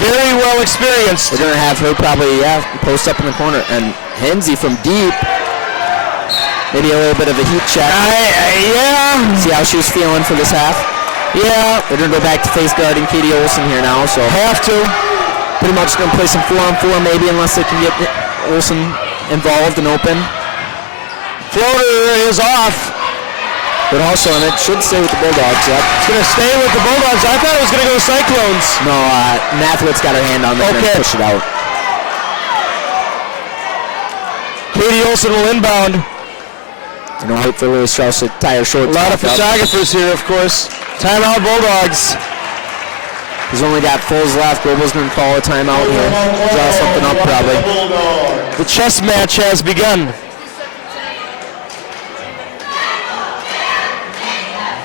Very well experienced. They're going to have her probably, post up in the corner. And Hinsey from deep. Maybe a little bit of a heat check. Yeah. See how she was feeling for this half. Yeah. They're going to go back to face guarding Katie Olsen here now. So Have to. pretty much going to play some 4-on-4 maybe, unless they can get Olsen involved and open. Floater is off. But also, and it should stay with the Bulldogs. Yep. It's going to stay with the Bulldogs. I thought it was going to go Cyclones. No, Mathewitz got her hand on there Okay. and push it out. Katie Olsen will inbound. You know, wait for Lewis Strauss to tie her short. A lot of back up. photographers here, of course. Timeout Bulldogs. He's only got Foles left. Global's going to call a timeout here. Draw something up probably. The chess match has begun.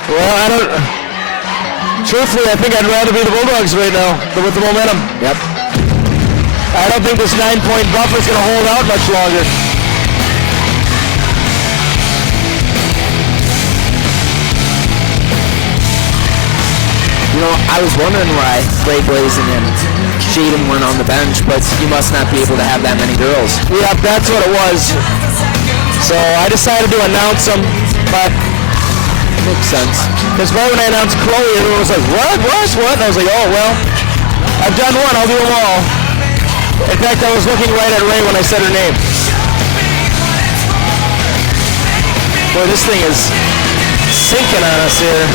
Well, I don't... Truthfully, I think I'd rather be the Bulldogs right now with the momentum. Yep. I don't think this 9-point buffer is going to hold out much longer. You know, I was wondering why Ray Blazing and Jaden weren't on the bench, but you must not be able to have that many girls. Yep, that's what it was. So I decided to announce them, but Makes sense. because right when I announced Chloe, everyone was like, what? And I was like, oh, well, I've done one, I'll do them all. In fact, I was looking right at Ray when I said her name. Boy, this thing is sinking on us here.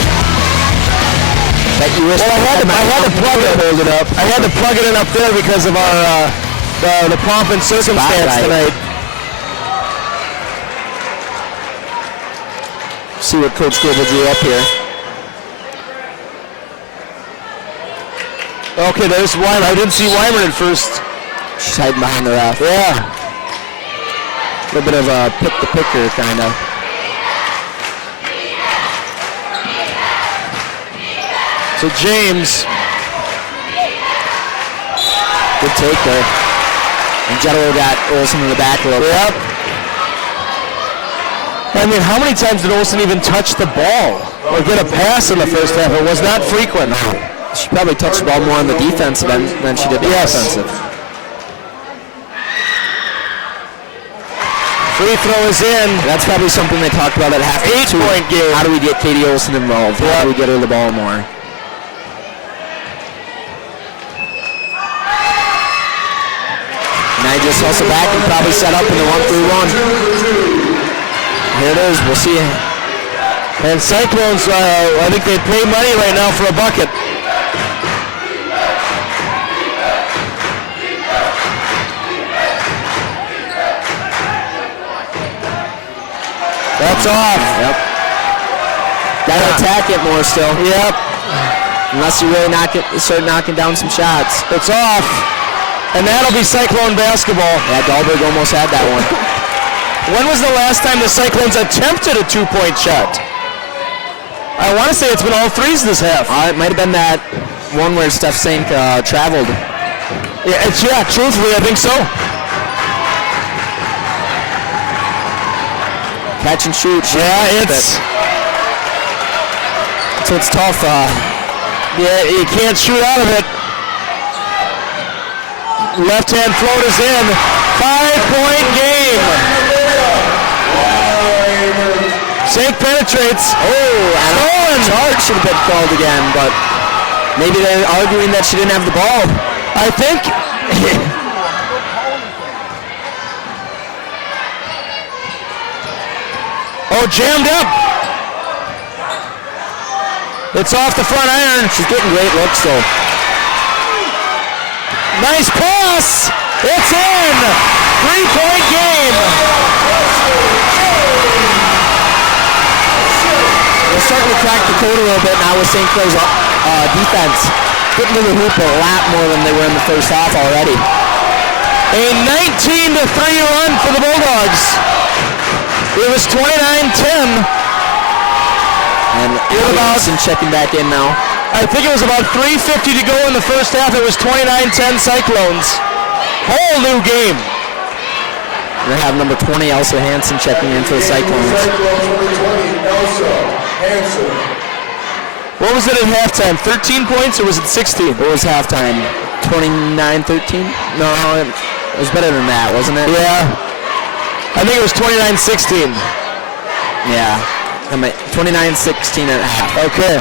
That you wish Well, I had to plug it. hold it up. I had to plug it in up there because of our the pomp and circumstance Spotlight. tonight. See what Coach Global drew up here. Okay, there's Weimer. I didn't see Weimer at first. She's hiding behind the ref. Yeah. A little bit of a pick the picker kind of. So James. Good take there. And Jettle got Olsen in the back a little bit. Yep. I mean, how many times did Olsen even touch the ball or get a pass in the first half? It was not frequent. She probably touched the ball more on the defensive end than she did the Yes. offensive. Free throw is in. That's probably something they talked about at halftime. 8-point game. How do we get Katie Olsen involved? How do we get her the ball more? Now just hustle back and probably set up in the 1-3-1. Here it is. We'll see. And Cyclones, I think they pay money right now for a bucket. That's off. Yep. Gotta attack it more still. Yep. Unless you really start knocking down some shots. It's off. And that'll be Cyclone basketball. Yeah, Dahlberg almost had that one. When was the last time the Cyclones attempted a two-point shot? I want to say it's been all threes this half. It might have been that one where Steph Sink traveled. Yeah, truthfully, I think so. Catch and shoot. Yeah, so it's tough. Yeah, you can't shoot out of it. Left-hand float is in. 5-point game. Sink penetrates. And charge should have been called again, but maybe they're arguing that she didn't have the ball. I think. Jammed up. It's off the front iron. She's getting great looks though. Nice pass. It's in. 3-point game. They're starting to crack the code a little bit now with St. Clair's defense. Getting to the hoop a lot more than they were in the first half already. A 19-3 run for the Bulldogs. It was 29-10. And Allison checking back in now. I think it was about 3:50 to go in the first half. It was 29-10 Cyclones. Whole new game. They have number 20, Elsa Hansen, checking in for the Cyclones. Number 20, Elsa Hansen. What was it at halftime? 13 points or was it 16? What was halftime? 29-13? No, it was better than that, wasn't it? Yeah. I think it was 29-16. Yeah. 29-16 and a half. Okay.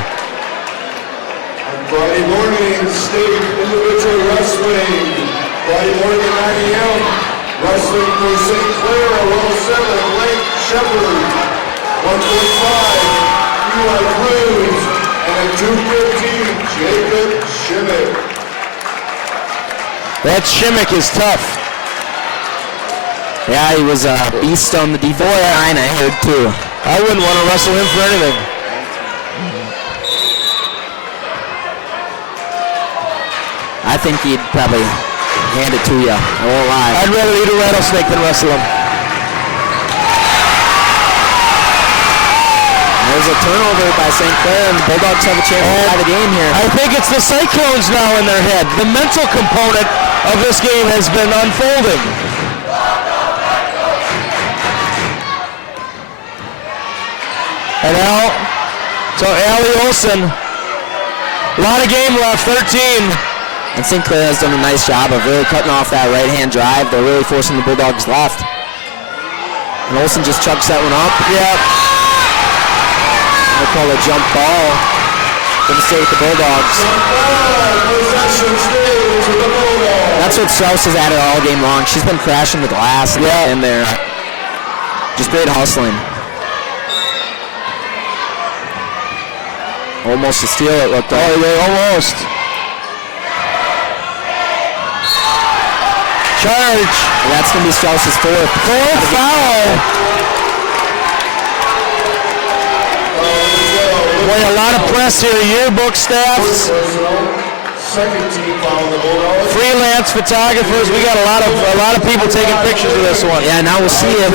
Friday morning, state individual wrestling. Friday morning at 9 a.m. Wrestling for St. Clair, 107, Lake Shepherd. 145, Eli Cruz. And at 2:15, Jacob Shimmick. That Shimmick is tough. Yeah, he was a beast on the defensive line, I heard too. I wouldn't want to wrestle him for anything. I think he'd probably hand it to you. I won't lie. I'd rather eat a rattlesnake than wrestle him. There's a turnover by St. Clair, and the Bulldogs have a chance to tie the game here. I think it's the Cyclones now in their head. The mental component of this game has been unfolding. And now, so Allie Olsen, a lot of game left, 13. And St. Clair has done a nice job of really cutting off that right-hand drive. They're really forcing the Bulldogs left. And Olsen just chucks that one up. Yeah. They call it a jump ball. Gonna stay with the Bulldogs. That's what Strauss has added all game long. She's been crashing the glass in there. Just great hustling. Almost a steal, it looked like. Oh, yeah, almost. Charge. And that's going to be Strauss's fourth. Fourth foul. Boy, a lot of press here. Yearbook staffs. Second team foul the Bulldogs. Freelance photographers. We got a lot of people taking pictures of this one. Yeah, now we'll see if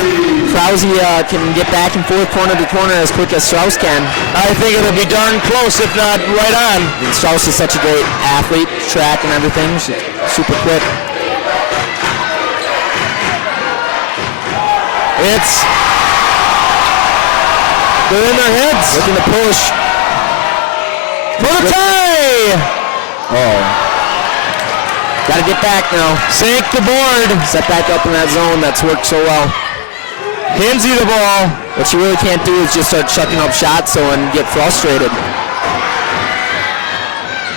Krause can get back and forth corner to corner as quick as Strauss can. I think it'll be darn close, if not right on. And Strauss is such a great athlete, track and everything. She's super quick. They're in their heads. Looking to push. For the tie! Oh. Got to get back now. Sink the board. Set back up in that zone that's worked so well. Hinsey the ball. What you really can't do is just start chucking up shots and get frustrated.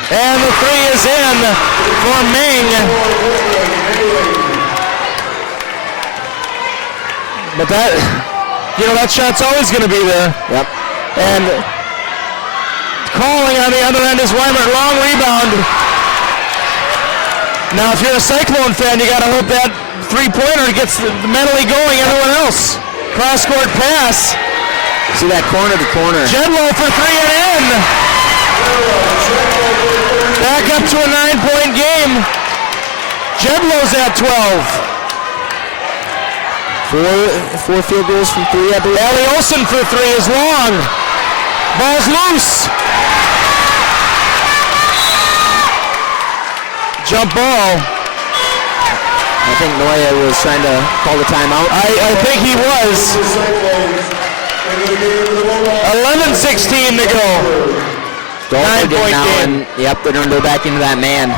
And the three is in for Ming. But that shot's always going to be there. Yep. And calling on the other end is Weimert. Long rebound. Now, if you're a Cyclone fan, you got to hope that three-pointer gets mentally going everyone else. Cross-court pass. See that corner to corner. Jedlow for three and in. Back up to a 9-point game. Jedlow's at 12. Four field goals from three, I believe. Allie Olsen for three is long. Ball's loose. Jump ball. I think Noya was trying to call the timeout. I think he was. 11:16 to go. 9-point game. Yep, they're going to go back into that man.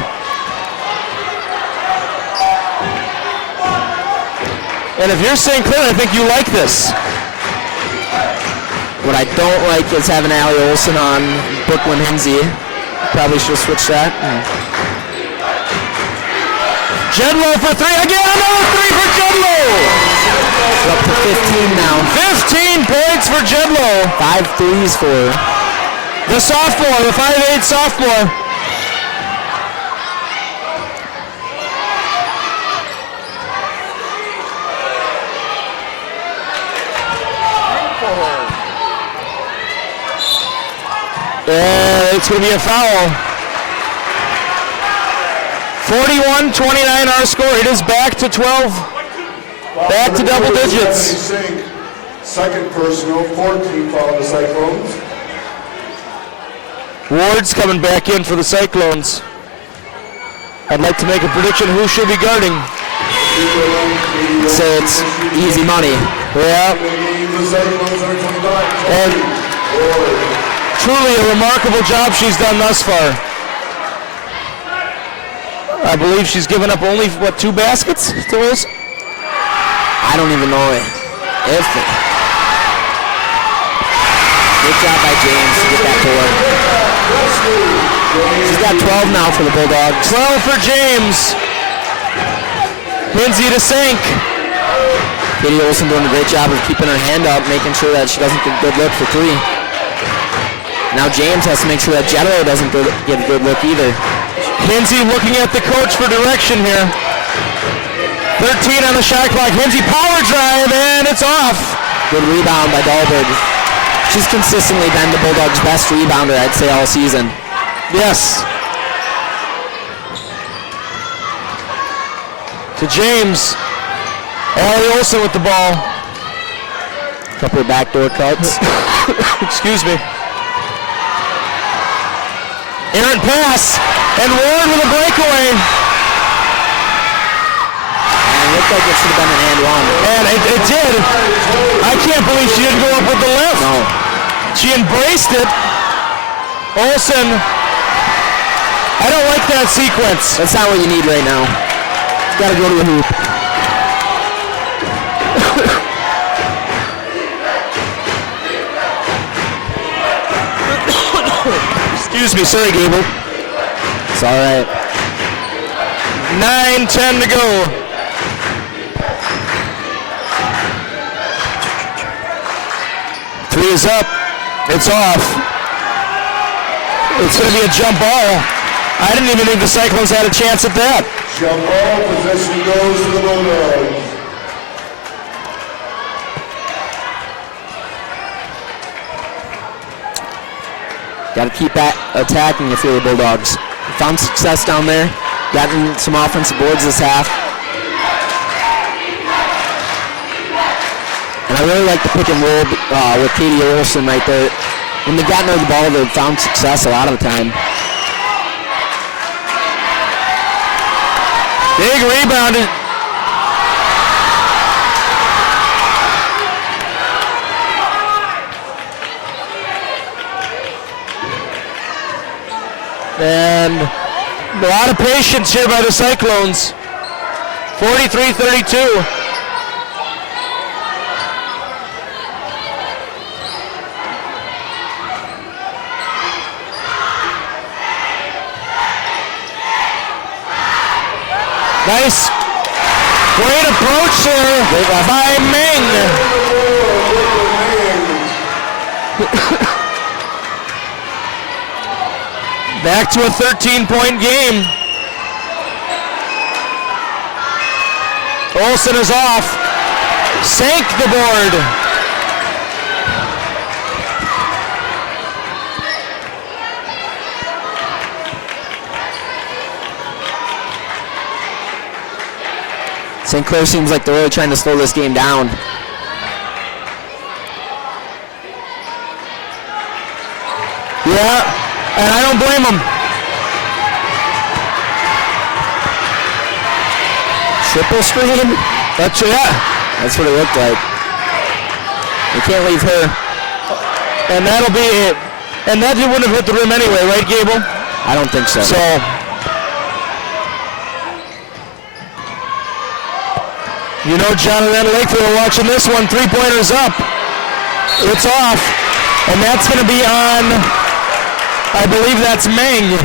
And if you're St. Clair, I think you like this. What I don't like is having Allie Olsen on Brooklyn Hinsey. Probably should have switched that. Jedlow for three. Again, another three for Jedlow. We're up to 15 now. 15 points for Jedlow. 5 threes for the sophomore, the 5'8" sophomore. It's going to be a foul. 41-29 our score. It is back to 12. Back to double digits. Second personal, 14 foul the Cyclones. Ward's coming back in for the Cyclones. I'd like to make a prediction who should be guarding. So it's easy money. Yeah. And truly a remarkable job she's done thus far. I believe she's given up only, what, 2 baskets to us? I don't even know if. Good job by James to get that board. She's got 12 now for the Bulldogs. 12 for James. Hinsey to sink. Katie Olsen doing a great job of keeping her hand up, making sure that she doesn't get a good look for 3. Now James has to make sure that Jedlow doesn't get a good look either. Hinsey looking at the coach for direction here. 13 on the shot clock. Hinsey power drive, and it's off. Good rebound by Dahlberg. She's consistently been the Bulldogs' best rebounder, I'd say, all season. Yes. To James. Allie Olsen with the ball. Couple of backdoor cuts. Excuse me. Errant pass, and Ward with a breakaway. And it looked like it should have been an and one. And it did. I can't believe she didn't go up with the lift. No. She embraced it. Olsen. I don't like that sequence. That's not what you need right now. You gotta go to the hoop. Excuse me, sorry, Gable. It's all right. 9:10 to go. Three is up. It's off. It's going to be a jump ball. I didn't even think the Cyclones had a chance at that. Jump ball, possession goes to the Bulldogs. Got to keep attacking if you're the Bulldogs. Found success down there. Gotten some offensive boards this half. And I really like the pick and roll with Katie Olsen right there. When they've gotten her the ball, they've found success a lot of the time. Big rebound. And a lot of patience here by the Cyclones. 43-32. Nice. Great approach there by Ming. Back to a 13-point game. Olsen is off. Sank the board. St. Clair seems like they're really trying to slow this game down. Yeah, and I don't blame them. Triple screen? That's That's what it looked like. We can't leave her. And that'll be it. And that wouldn't have hit the rim anyway, right, Gable? I don't think so. So, you know, John and Anna Lakefield are watching this one. 3-pointers up. It's off. And that's going to be on, I believe that's Meng.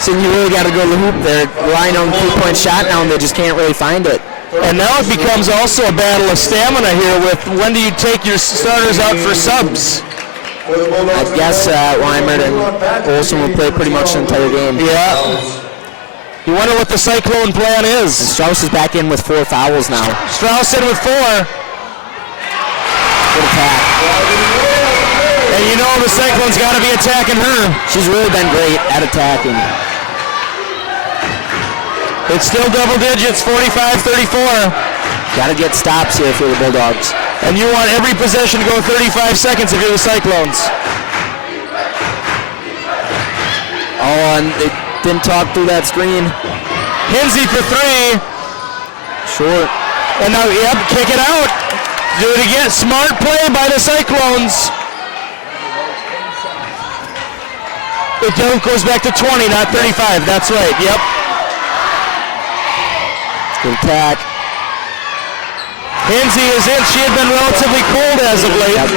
So you really got to go to the hoop there. Relying on 3-point shot now, and they just can't really find it. And now it becomes also a battle of stamina here with when do you take your starters out for subs? I guess Weimer and Olsen will play pretty much the entire game. Yeah. You wonder what the Cyclone plan And is. Strauss is back in with 4 fouls now. Strauss in with 4. Good attack. And you know the Cyclone's got to be attacking her. She's really been great at attacking. It's still double digits, 45-34. Got to get stops here for the Bulldogs. And you want every possession to go 35 seconds if you're the Cyclones. Oh, and they didn't talk through that screen. Hinsey for 3. Short. And now, yep, kick it out. Do it again. Smart play by the Cyclones. It goes back to 20, not 35. That's right, yep. Good attack. Hinsey is in. She had been relatively cold as of late.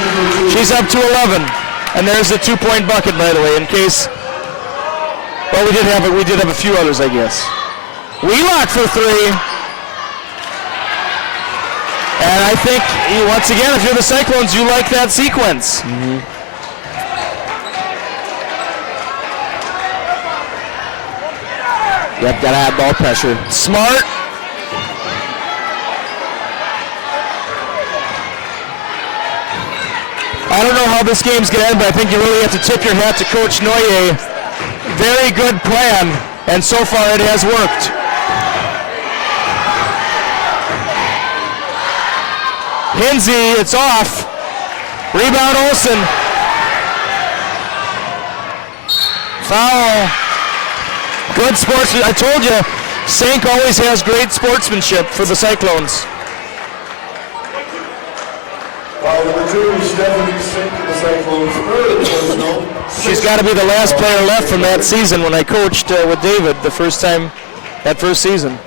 She's up to 11. And there's the 2-point bucket, by the way, in case. Well, we did have a few others, I guess. Wheelock for 3. And I think, once again, if you're the Cyclones, you like that sequence. Mm-hmm. Yep, gotta have ball pressure. Smart. I don't know how this game's going to end, but I think you really have to tip your hat to Coach Noyer. Very good plan, and so far it has worked. Hinsey, it's off. Rebound Olsen. Foul. Good sportsmanship. I told you, Sank always has great sportsmanship for the Cyclones. Number 2, Stephanie Sink of the Cyclones. Personal. She's got to be the last player left from that season when I coached with David that first season.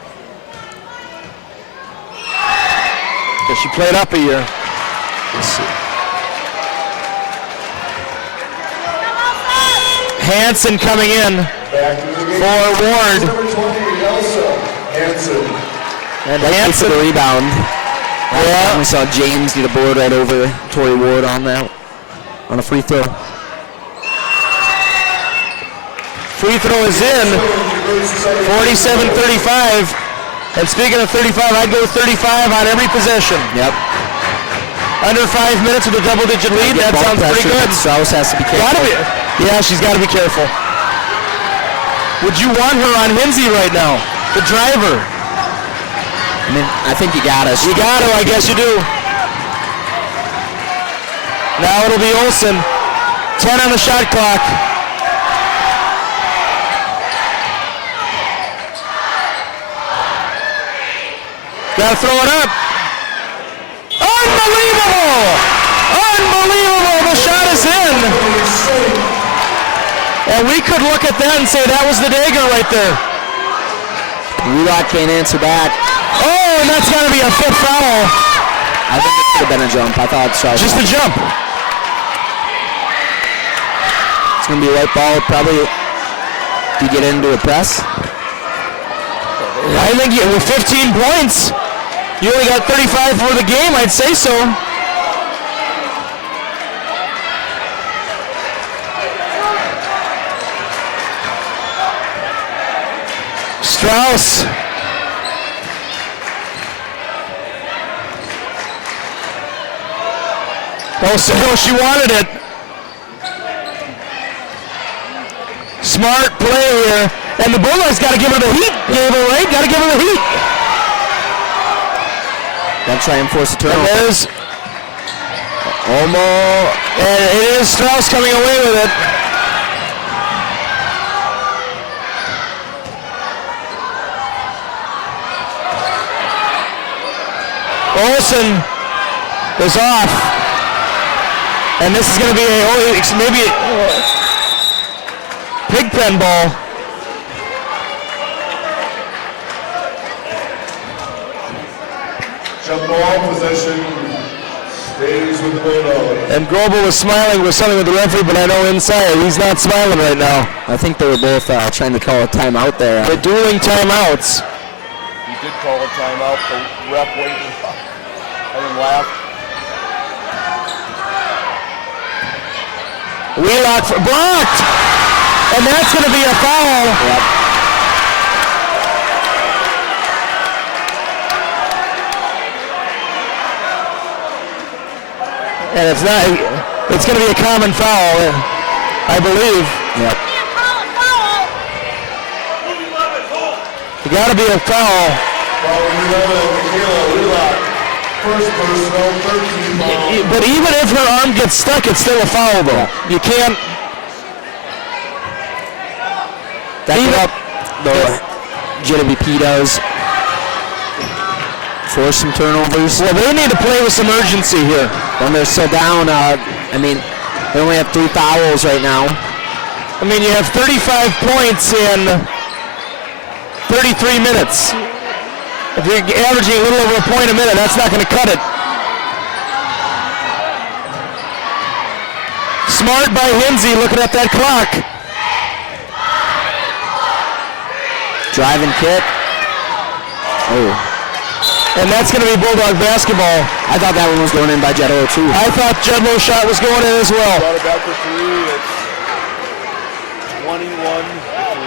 Because she played up a year. Let's see. Hansen coming in for Ward. Number 20, Elsa Hansen. And Hansen for the rebound. Yeah. We saw James get a board right over Tori Ward on that, on a free throw. Free throw is in, 47-35. And speaking of 35, I'd go 35 on every possession. Yep. Under 5 minutes with a double-digit lead, that sounds pretty good. Strauss has to be careful. Yeah, she's got to be careful. Would you want her on Hinsey right now, the driver? I mean, I think you got us. You got to, I guess you do. Now it'll be Olsen. 10 on the shot clock. Got to throw it up. Unbelievable! Unbelievable! The shot is in. And we could look at that and say that was the dagger right there. Wheelock can't answer back. Oh, and that's got to be a 5th foul. I think it could have been a jump. I thought Strauss. Just a jump. It's going to be a white ball. Probably. Do you get into a press? I think with 15 points, you only got 35 for the game. I'd say so. Strauss. Oh, so she wanted it. Smart play here. And the Bulldogs got to give her the heat, Gable, right? Got to give her the heat. Gotta try and force a turnover. And there's almost, and it is Strauss coming away with it. Olsen is off, and this is going to be maybe a pig pen ball. Jump ball possession stays with the Bulldogs. And Grobel was smiling with something with the referee, but I know inside he's not smiling right now. I think they were both trying to call a timeout there. They're dueling timeouts. He did call a timeout. The ref waited and laughed. Wheelock blocked, and that's going to be a foul. Yep. And it's not. It's going to be a common foul, I believe. Yep. It got to be a foul. Foul 11, Michaela Wheelock. First personal, 13 foul. But even if her arm gets stuck, it's still a foul, though. You can't. That's what the JWP does. Force some turnovers. Well, they need to play with some urgency here. When they're so down, I mean, they only have 3 fouls right now. I mean, you have 35 points in 33 minutes. If you're averaging a little over a point a minute, that's not going to cut it. Smart by Hinsey looking at that clock. Drive and kick. Oh. And that's going to be Bulldog basketball. I thought that one was going in by Jedlo too. I thought Jedlo's shot was going in as well. Brought it back for 3. It's 21 in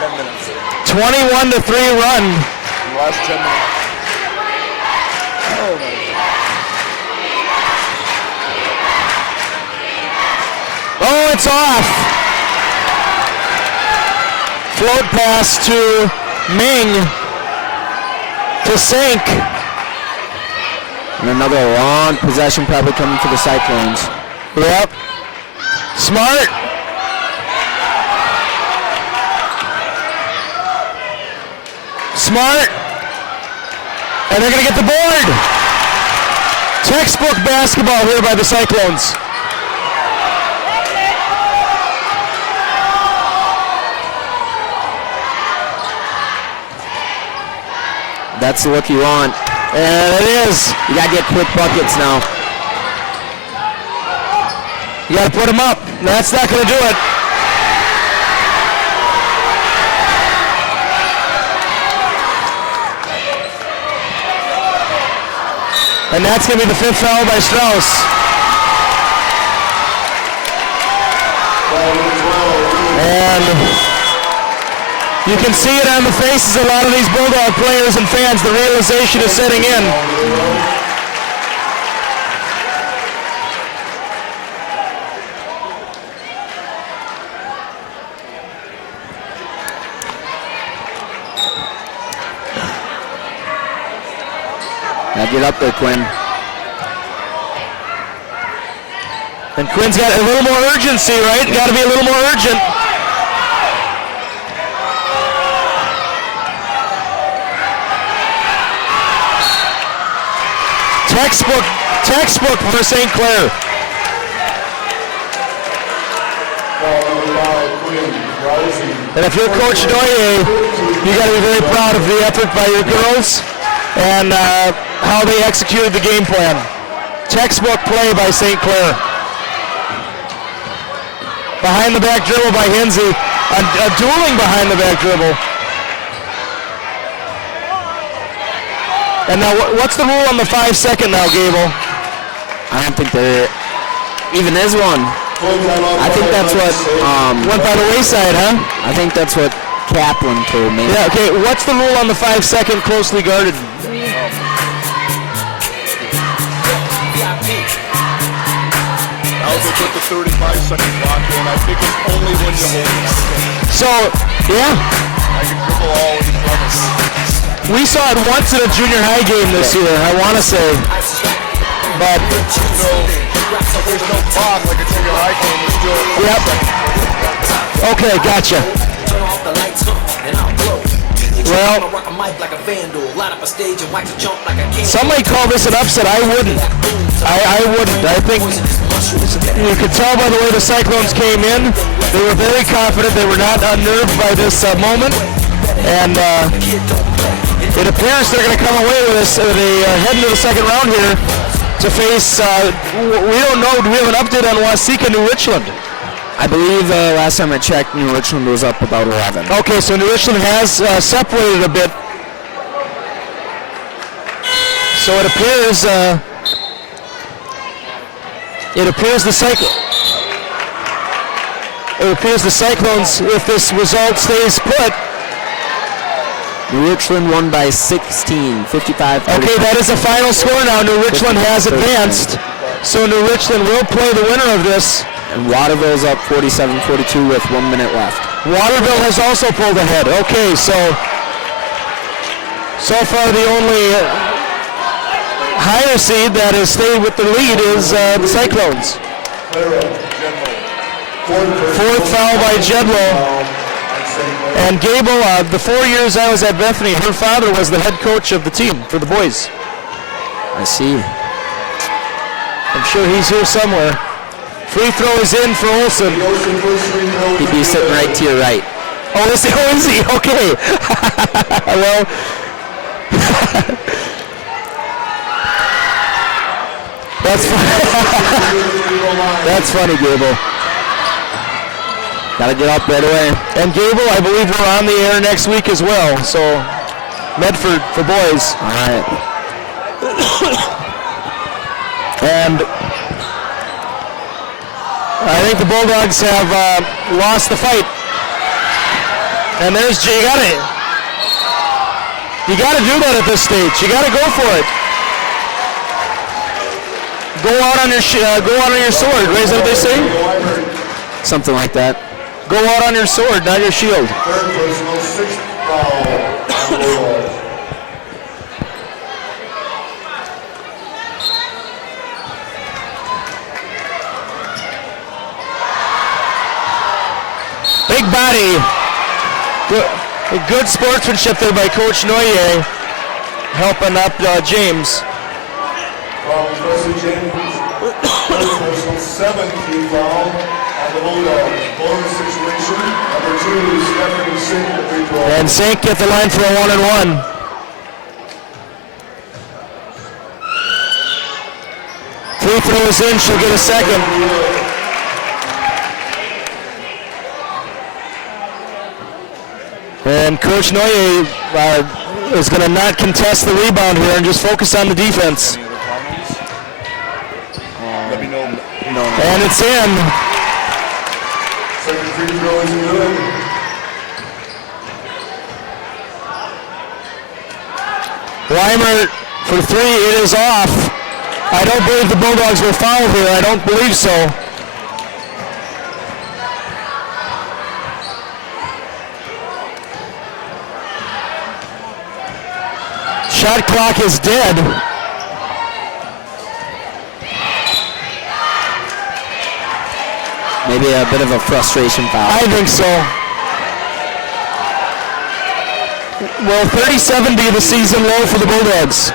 10 minutes. 21-3 run. The last 10 minutes. Oh my God. Oh, it's off. Float pass to Ming. To Sink. And another long possession probably coming for the Cyclones. Yep. Smart. Smart. And they're going to get the board. Textbook basketball here by the Cyclones. That's the look you want. And it is. You gotta get quick buckets now. You got to put them up. That's not going to do it. And that's going to be the 5th foul by Strauss. And you can see it on the faces of a lot of these Bulldog players and fans. The realization is setting in. Now get up there, Quinn. And Quinn's got a little more urgency, right? Got to be a little more urgent. Textbook for St. Clair. And if you're Coach Doye, you got to be very proud of the effort by your girls and how they executed the game plan. Textbook play by St. Clair. Behind the back dribble by Hinsey. A dueling behind the back dribble. And now, what's the rule on the 5-second now, Gable? I don't think there even is one. I think that's what Went by the wayside, huh? I think that's what Kaplan told me. Yeah, okay. What's the rule on the 5-second closely guarded? Now they put the 35-second clock in. I think it's only when you hold it. So, yeah. I can dribble all in front of you. We saw it once in a junior high game this year, I want to say. But There's no fog like a junior high game. It's still. yep. Okay, gotcha. Well, some might call this an upset. I wouldn't. I wouldn't. I think you could tell by the way the Cyclones came in. They were very confident. They were not unnerved by this moment. And it appears they're going to come away with this. They head into the second round here to face, we don't know, do we have an update on Waseca, New Richland? I believe last time I checked, New Richland was up about 11. Okay, so New Richland has separated a bit. So it appears the Cyclones, if this result stays put. New Richland won by 16, 55. Okay, that is the final score now. New Richland has advanced. So New Richland will play the winner of this. And Waterville's up 47-42 with 1 minute left. Waterville has also pulled ahead. Okay, so far the only higher seed that has stayed with the lead is the Cyclones. Fourth foul by Jedlow. And Gable, the 4 years I was at Bethany, her father was the head coach of the team for the boys. I see. I'm sure he's here somewhere. Free throw is in for Olsen. He'd be sitting right to your right. Oh, is he? Okay. Well, that's funny. That's funny, Gable. Gotta get up right away. And Gable, I believe we're on the air next week as well. So, Medford for boys. All right. And I think the Bulldogs have lost the fight. And there's you gotta do that at this stage. You gotta go for it. Go out on your sword. Right? Is that what they say? Something like that. Go out on your sword, not your shield. Third personal, sixth foul. Big body. Good sportsmanship there by Coach Noyer, helping up James. Wesley James, third personal, 17th foul on the Bulldogs. Bonus situation. Number 2, Stephanie Sink, the free throw. And Sink at the line for a 1-and-1. Free throw is in, she'll get a second. And Coach Noyer is going to not contest the rebound here and just focus on the defense. Let me know. And it's in. Second free throw is good. Reimer for 3, it is off. I don't believe the Bulldogs will foul here. I don't believe so. Shot clock is dead. Maybe a bit of a frustration foul. I think so. Will 37 be the season low for the Bulldogs?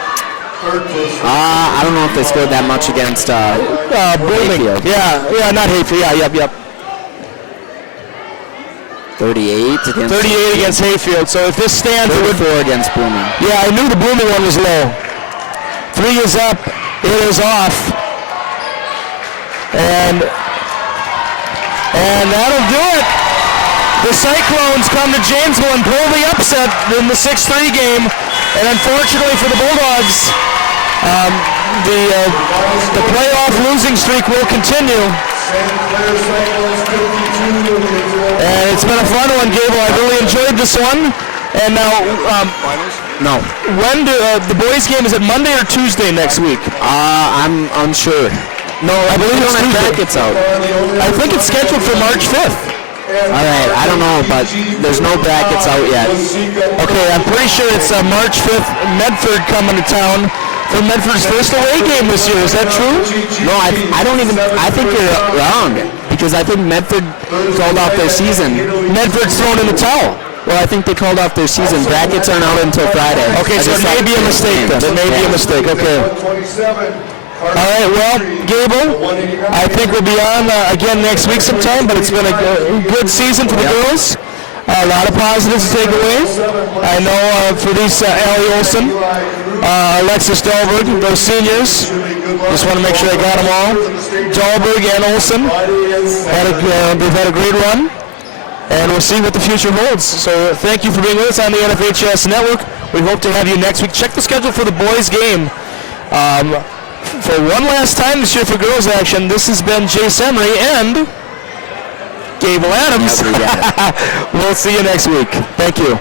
I don't know if they scored that much against Blooming. Hayfield. Yeah, not Hayfield. Yeah, yep. 38 against 38 against Hayfield. So if this stands, it would. 34 against Blooming. Yeah, I knew the Blooming one was low. 3 is up. It is off. And that'll do it. The Cyclones come to Janesville and pull the upset in the 6-3 game. And unfortunately for the Bulldogs, the playoff losing streak will continue. And it's been a fun one, Gable. I really enjoyed this one. And now, No. when do the boys' game, is it Monday or Tuesday next week? I'm unsure. No, I believe it's Tuesday. Brackets out. I think it's scheduled for March 5th. All right, I don't know, but there's no brackets out yet. Okay, I'm pretty sure it's March 5th, Medford coming to town for Medford's first away game this year. Is that true? No, I don't even, I think you're wrong, because I think Medford called off their season. Medford's thrown in the towel. Well, I think they called off their season. Brackets aren't out until Friday. Okay, so it may be a mistake then. It may be a mistake, okay. All right, well, Gable, I think we'll be on again next week sometime, but it's been a good season for the girls. A lot of positives to take away. I know for these Allie Olson, Alexis Dahlberg, those seniors, just want to make sure I got them all. Dahlberg and Olson, they've had a great run, and we'll see what the future holds. So thank you for being with us on the NFHS Network. We hope to have you next week. Check the schedule for the boys' game. For one last time this year for girls action, this has been Jace Emery and Gable Adams. We'll see you next week. Thank you.